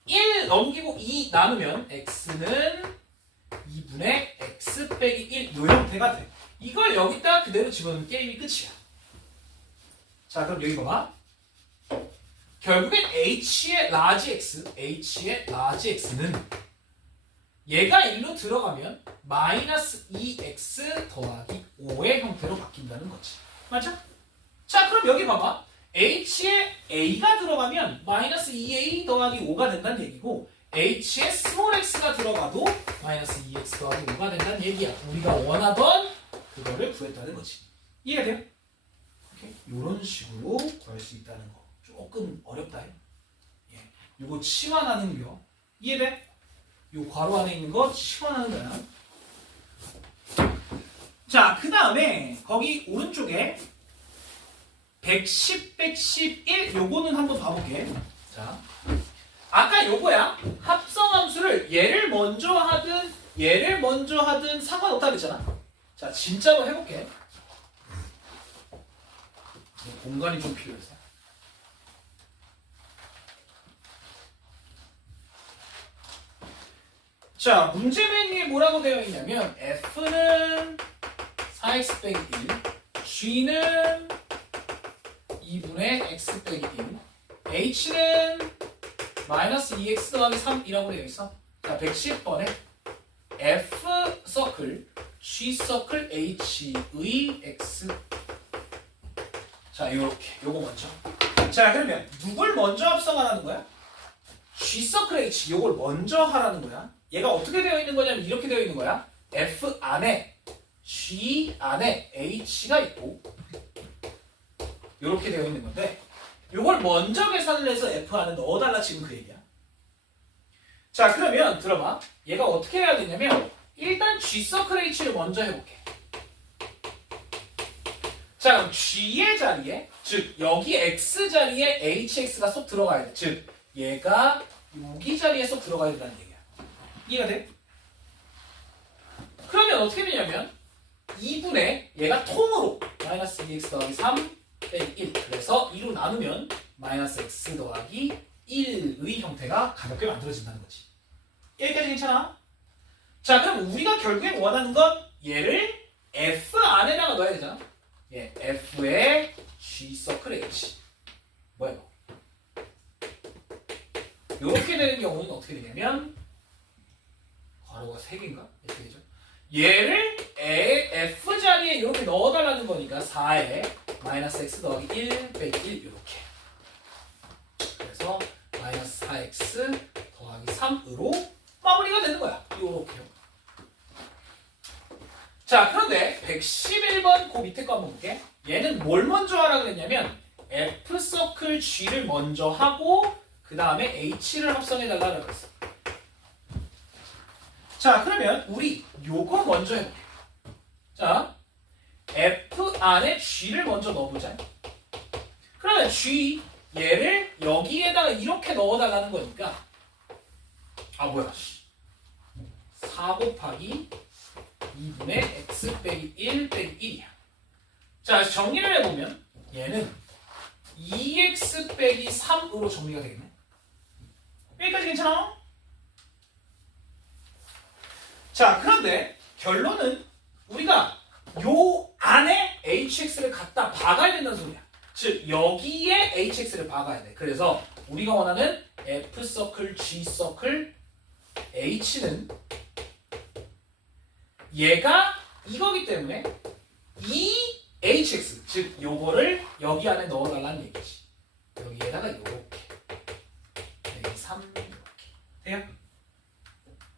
1 넘기고 2 나누면 x는 2분의 x 빼기 1 요 형태가 돼. 이걸 여기다 그대로 집어넣으면 게임이 끝이야. 자 그럼 여기 봐봐. 결국엔 h의 large x는 얘가 1로 들어가면 마이너스 2x 더하기 5의 형태로 바뀐다는 거지. 맞죠? 자 그럼 여기 봐봐. h에 a가 들어가면 마이너스 2a 더하기 5가 된다는 얘기고 h에 스몰 x가 들어가도 마이너스 2x 더하기 5가 된다는 얘기야. 우리가 원하던 그거를 구했다는 거지. 이해가 돼요? 오케이. 이런 식으로 구할 수 있다는 거. 조금 어렵다. 예. 이거 치환하는 거. 이해돼? 요 괄호 안에 있는 거 치환하는 거야. 자, 그 다음에 거기 오른쪽에 110, 111 요거는 한번 봐볼게. 자, 아까 요거야. 합성함수를 얘를 먼저 하든 상관없다 그랬잖아. 자, 진짜로 해볼게. 공간이 좀 필요해서. 자, 문제 메뉴에 뭐라고 되어 있냐면 f는 4x 빼기 1, g는 2분의 x 빼기 1, h는 마이너스 2x 더하기 3이라고 되어 있어. 자, 110번에 f 서클, g 서클, h의 x. 자, 요렇게 요거 먼저. 자, 그러면 누굴 먼저 합성하라는 거야? g 서클 h 요걸 먼저 하라는 거야. 얘가 어떻게 되어 있는 거냐면 이렇게 되어 있는 거야. f 안에 g 안에 h가 있고 이렇게 되어 있는 건데 이걸 먼저 계산을 해서 f 안에 넣어달라 지금 그 얘기야. 자 그러면 들어봐. 얘가 어떻게 해야 되냐면 일단 g 서클 h를 먼저 해볼게. 자 그럼 g의 자리에 즉 여기 x 자리에 hx가 쏙 들어가야 돼. 즉 얘가 여기 자리에 쏙 들어가야 된다는 얘기야. 이해가 돼? 그러면 어떻게 되냐면 2분의 얘가 통으로 마이너스 2x 더하기 3 빼기 1 그래서 2로 나누면 마이너스 x 더하기 1의 형태가 가볍게 만들어진다는 거지. 여기까지 괜찮아? 자 그럼 우리가 결국에 원하는 건 얘를 f 안에다가 넣어야 되잖아. 예, f의 g 서클 h 뭐야 이거? 이렇게 되는 경우는 어떻게 되냐면 괄호가 3개인가? 이렇게 되죠. 얘를 f 자리에 이렇게 넣어달라는 거니까 4에 마이너스 x 더하기 1 빼기 1 이렇게. 그래서 마이너스 4x 더하기 3으로 마무리가 되는 거야. 이렇게요. 자 그런데 111번 그 밑에 거 한번 볼게. 얘는 뭘 먼저 하라 그랬냐면 f 서클 g를 먼저 하고 그 다음에 h를 합성해달라 그랬어. 자 그러면 우리 요거 먼저 해볼게. 자 f 안에 g를 먼저 넣어보자. 그러면 g 얘를 여기에다가 이렇게 넣어달라는 거니까 아 뭐야 4 곱하기 2분의 x 빼기 1 빼기 1이야. 자 정리를 해보면 얘는 2x 빼기 3으로 정리가 되겠네. 여기까지 괜찮아? 자 그런데 결론은 우리가 요 안에 hx를 갖다 박아야 된다는 소리야. 즉 여기에 hx를 박아야 돼. 그래서 우리가 원하는 f 서클 g 서클 h는 얘가 이거기 때문에 이 hx 즉 요거를 여기 안에 넣어달라는 얘기지. 여기에다가 요렇게 3 이렇게 돼요?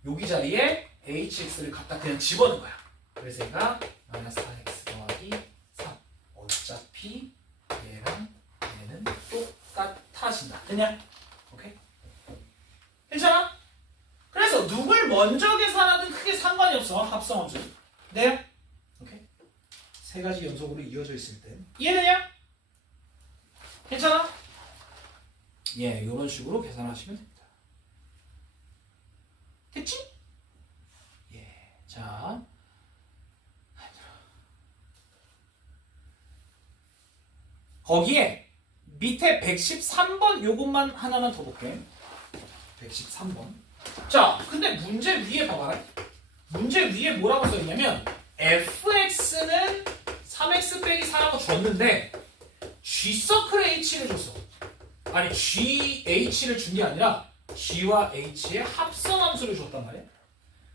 여기 자리에 hx를 갖다 그냥 집어넣은 거야. 그래서 얘가 마이너스 4x 더하기 3 어차피 얘랑 얘는 똑같아진다. 됐냐? 오케이? 괜찮아? 그래서 누굴 먼저 계산하든 크게 상관이 없어. 합성함수. 돼요? 오케이? 세 가지 연속으로 이어져 있을 때 이해되냐? 괜찮아? 예, 이런 식으로 계산하시면 됩니다. 됐지? 예, 자 거기에 밑에 113번 요것만 하나만 더 볼게. 113번. 자, 근데 문제 위에 봐봐라. 문제 위에 뭐라고 써있냐면 fx는 3x 빼기 4라고 줬는데 g서클 h를 줬어. 아니gh를 준 게 아니라 g와 h의 합성함수를 줬단 말이야.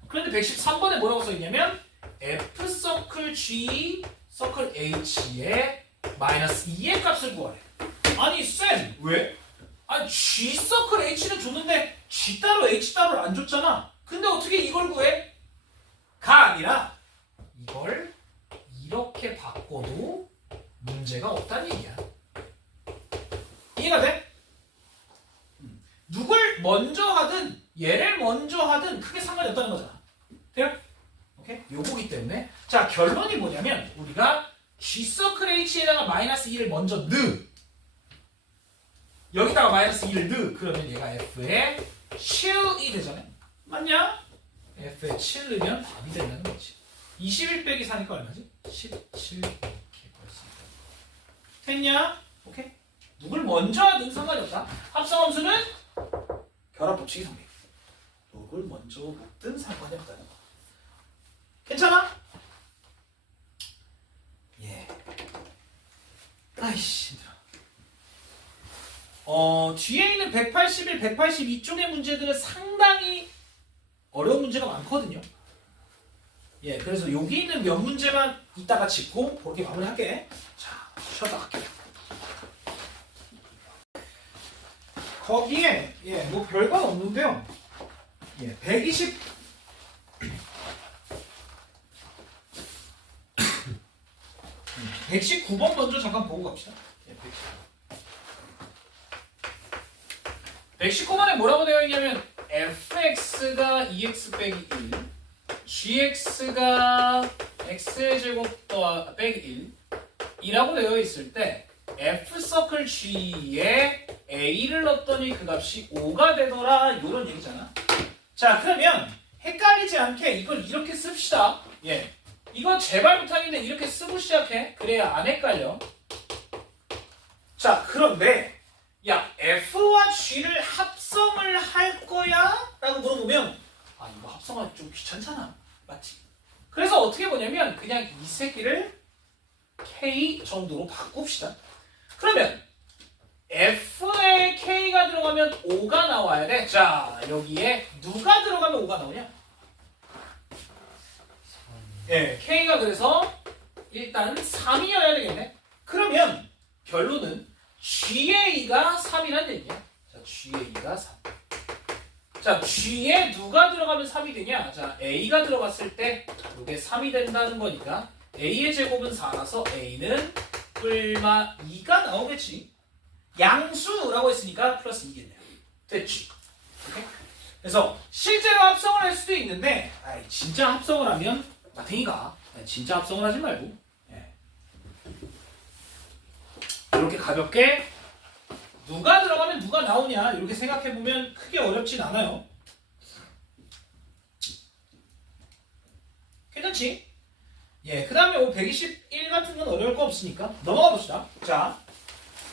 그런데 113번에 뭐라고 써있냐면 f서클 g 서클 h의 마이너스 2의 값을 구하래. 아니 쌤 왜? 아니 g 서클 h는 줬는데 g 따로 h 따로를 안 줬잖아. 근데 어떻게 이걸 구해? 가 아니라 이걸 이렇게 바꿔도 문제가 없다는 얘기야. 이해가 돼? 누굴 먼저 하든 얘를 먼저 하든 크게 상관이 없다는 거잖아. 돼요? 오케이? 요거기 때문에 자 결론이 뭐냐면 우리가 g서클 h에다가 마이너스 2를 먼저 넣 여기다가 마이너스 2를 넣 그러면 얘가 f의 7이 되잖아요. 맞냐? f의 7 넣으면 답이 된다는 거지. 21 빼기 4니까 얼마지? 17 이렇게 벌써 됐냐? 오케이? 누굴 먼저 하든 상관이 없다. 합성함수는 결합법칙이 성립. 누굴 먼저 먹든 상관이 없다는 거. 괜찮아? 예. 아이씨 힘들어. 뒤에 있는 181, 182쪽의 문제들은 상당히 어려운 문제가 많거든요. 예, 그래서 여기 있는 몇 문제만 이따가 짚고 그렇게 마무리할게. 자, 쉬었다 갈게요. 거기에 예, 뭐 별건 없는데요. 예, 119번 먼저 잠깐 보고 갑시다. 예, 119번에 뭐라고 되어 있냐면 fx가 2x 빼기 1, gx가 x제곱 더하기 빼기 1이라고 되어 있을 때 f 서클 g에 a를 넣었더니 그 값이 5가 되더라 이런 얘기잖아. 자 그러면 헷갈리지 않게 이걸 이렇게 씁시다. 예, 이거 제발 부탁인데 이렇게 쓰고 시작해. 그래야 안 헷갈려. 자 그런데 야 f와 g를 합성을 할 거야? 라고 물어보면 아 이거 합성하기 좀 귀찮잖아. 맞지? 그래서 어떻게 보냐면 그냥 이 새끼를 k 정도로 바꿉시다. 그러면 f에 k가 들어가면 5가 나와야 돼. 자 여기에 누가 들어가면 5가 나오냐? 예, k가 그래서 일단 3이어야 되겠네. 그러면 결론은 GA가 3이란 얘기야. 자, GA가 3. 자, G에 누가 들어가면 3이 되냐? 자, A가 들어갔을 때 이게 3이 된다는 거니까 A의 제곱은 4라서 A는 뿔마 2가 나오겠지. 양수라고 했으니까 플러스 2겠네요. 됐지? 오케이? 그래서 실제로 합성을 할 수도 있는데 아이, 진짜 합성을 하면 마탱이가 진짜 합성을 하지 말고 이렇게 가볍게 누가 들어가면 누가 나오냐 이렇게 생각해보면 크게 어렵진 않아요. 괜찮지? 예, 그 다음에 121 같은 건 어려울 거 없으니까 넘어가 봅시다. 자,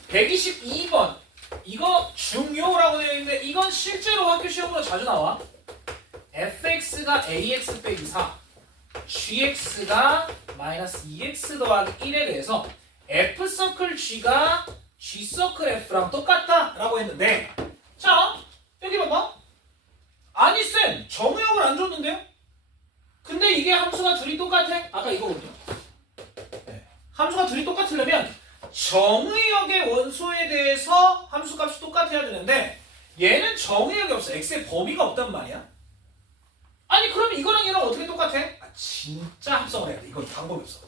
122번 이거 중요라고 되어 있는데 이건 실제로 학교 시험으로 자주 나와. fx가 ax 빼기 4 gx가 마이너스 2x 더하기 1에 대해서 f 서클 g가 g 서클 f랑 똑같다 라고 했는데 자 여기 봐봐 아니 쌤 정의역을 안 줬는데요? 근데 이게 함수가 둘이 똑같아? 아까 이거거든요. 네. 함수가 둘이 똑같으려면 정의역의 원소에 대해서 함수값이 똑같아야 되는데 얘는 정의역이 없어. x의 범위가 없단 말이야. 아니 그럼 이거랑 얘랑 어떻게 똑같아? 아 진짜 합성을 해야 돼. 이건 방법이 없어.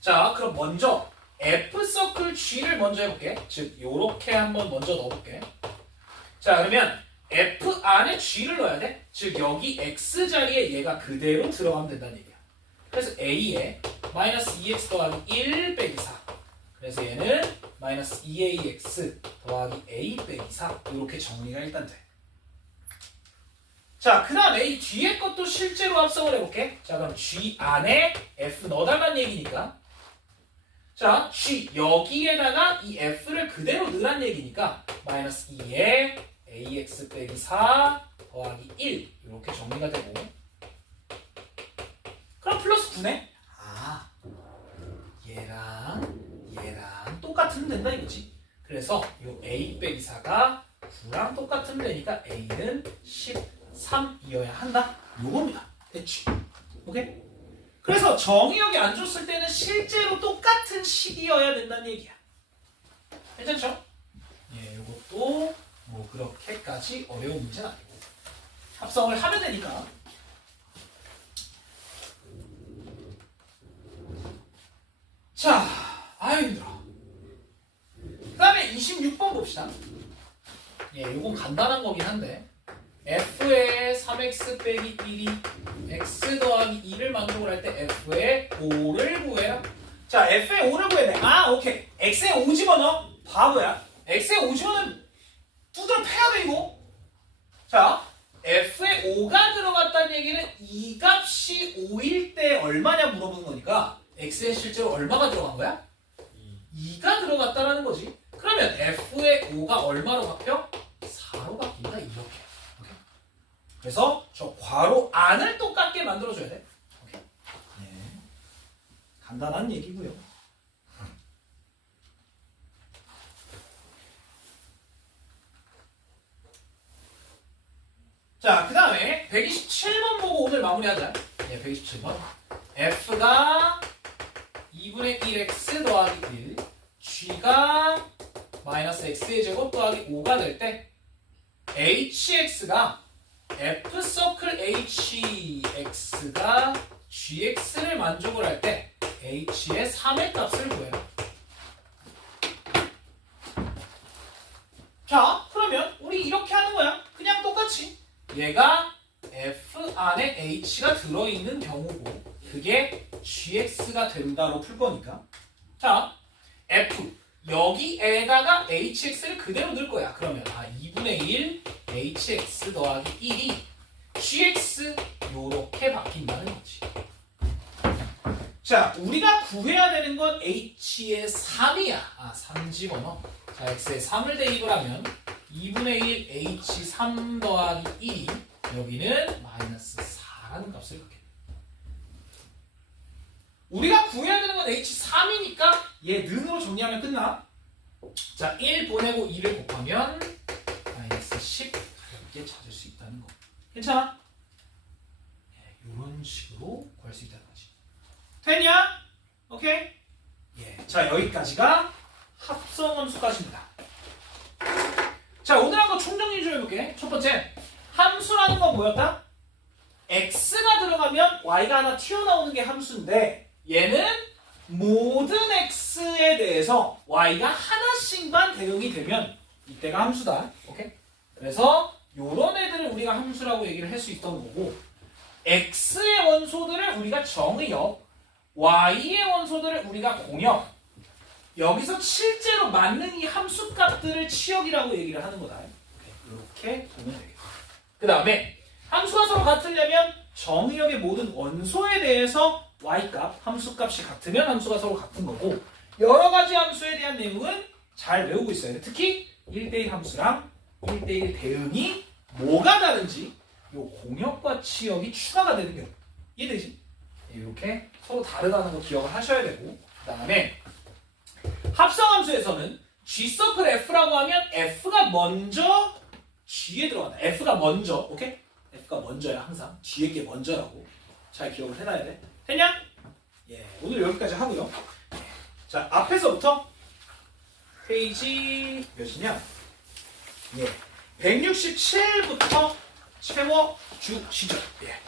자 그럼 먼저 f 서클 g를 먼저 해볼게. 즉 요렇게 한번 먼저 넣어볼게. 자 그러면 f 안에 g를 넣어야 돼. 즉 여기 x 자리에 얘가 그대로 들어가면 된다는 얘기야. 그래서 a에 마이너스 2x 더하기 1 빼기 4. 그래서 얘는 마이너스 2ax 더하기 a 빼기 4 이렇게 정리가 일단 돼. 자, 그 다음에 이 뒤에 것도 실제로 합성을 해볼게. 자, 그럼 g 안에 f 넣어달라는 얘기니까 자, g 여기에다가 이 f를 그대로 넣으란 얘기니까 마이너스 2에 ax 빼기 4 더하기 1 이렇게 정리가 되고 그럼 플러스 9네? 아, 얘랑 똑같으면 된다 이거지. 그래서 요 a 빼기 4가 9랑 똑같으면 되니까 a는 13이어야 한다. 요겁니다. 됐지? 오케이? 그래서 정의역이 안 줬을 때는 실제로 똑같은 식이어야 된다는 얘기야. 괜찮죠? 예, 요것도 뭐 그렇게까지 어려운 문제는 아니고 합성을 하면 되니까. 자, 아유 힘들어. 그 다음에 26번 봅시다. 예, 요건 간단한 거긴 한데 f의 3x 빼기 1이 x 더하기 2를 만족을 할 때 f의 5를 구해라. 자, f의 5를 구해야 돼. 아, 오케이. x의 5 집어넣어. 바보야. x의 5 집어넣으면 두드러 패야 돼, 이거. 자, f의 5가 들어갔다는 얘기는 이 값이 5일 때 얼마냐 물어보는 거니까 x에 실제로 얼마가 들어간 거야? 2가 들어갔다라는 거지. 그러면 f의 5가 얼마로 바뀌어? 4로 바뀐다, 이렇게. 오케이? 그래서 저 괄호 안을 똑같게 만들어줘야 돼. 오케이? 네. 간단한 얘기고요. 자, 그 다음에 127번 보고 오늘 마무리하자. 네, 127번. f가 2분의 1x 더하기 1, g가 마이너스 x의 제곱 더하기 5가 될 때 hx가 f 서클 hx가 gx를 만족을 할 때 h의 3의 값을 구해라. 자, 그러면 우리 이렇게 하는 거야. 그냥 똑같이 얘가 f 안에 h가 들어있는 경우고 그게 gx가 된다로 풀 거니까 자, f 여기에다가 hx를 그대로 넣을 거야. 그러면 2분의 1 hx 더하기 1이 gx 요렇게 바뀐다는 거지. 자, 우리가 구해야 되는 건 h의 3이야. 3 집어넣어. 자, x에 3을 대입을 하면 2분의 1 h3 더하기 1이 여기는 마이너스 4라는 값을 갖게 돼. 우리가 구해야 되는 건 h3이니까 얘 는으로 정리하면 끝나. 자, 1 보내고 2를 곱하면 마이너스 10 가볍게 찾을 수 있다는 거. 괜찮아? 네, 이런 식으로 구할 수 있다는 거지. 됐냐? 오케이? 예. 자, 여기까지가 합성함수까지입니다. 자, 오늘 한번 총정리 좀 해볼게. 첫 번째, 함수라는 건 뭐였다? x가 들어가면 y가 하나 튀어나오는 게 함수인데 얘는 모든 x에 대해서 y가 하나씩만 대응이 되면 이때가 함수다. 오케이? 그래서 요런 애들을 우리가 함수라고 얘기를 할 수 있던 거고 x의 원소들을 우리가 정의역, y의 원소들을 우리가 공역, 여기서 실제로 맞는 이 함수값들을 치역이라고 얘기를 하는 거다. 이렇게 보면 되겠다. 그 다음에 함수가 서로 같으려면 정의역의 모든 원소에 대해서 y값, 함수값이 같으면 함수가 서로 같은 거고 여러 가지 함수에 대한 내용은 잘 외우고 있어야 돼. 특히 1대1 함수랑 1대1 대응이 뭐가 다른지 요 공역과 치역이 추가가 되는 경우 이해되지? 이렇게 서로 다르다는 거 기억을 하셔야 되고 그 다음에 합성함수에서는 G서클 F라고 하면 F가 먼저 G에 들어간다. F가 먼저, 오케이? F가 먼저야 항상. G의 게 먼저라고. 잘 기억을 해놔야 돼. 됐냐? 예, 오늘 여기까지 하고요. 자, 앞에서부터 페이지 몇이냐? 예, 167부터 채워주시죠. 예.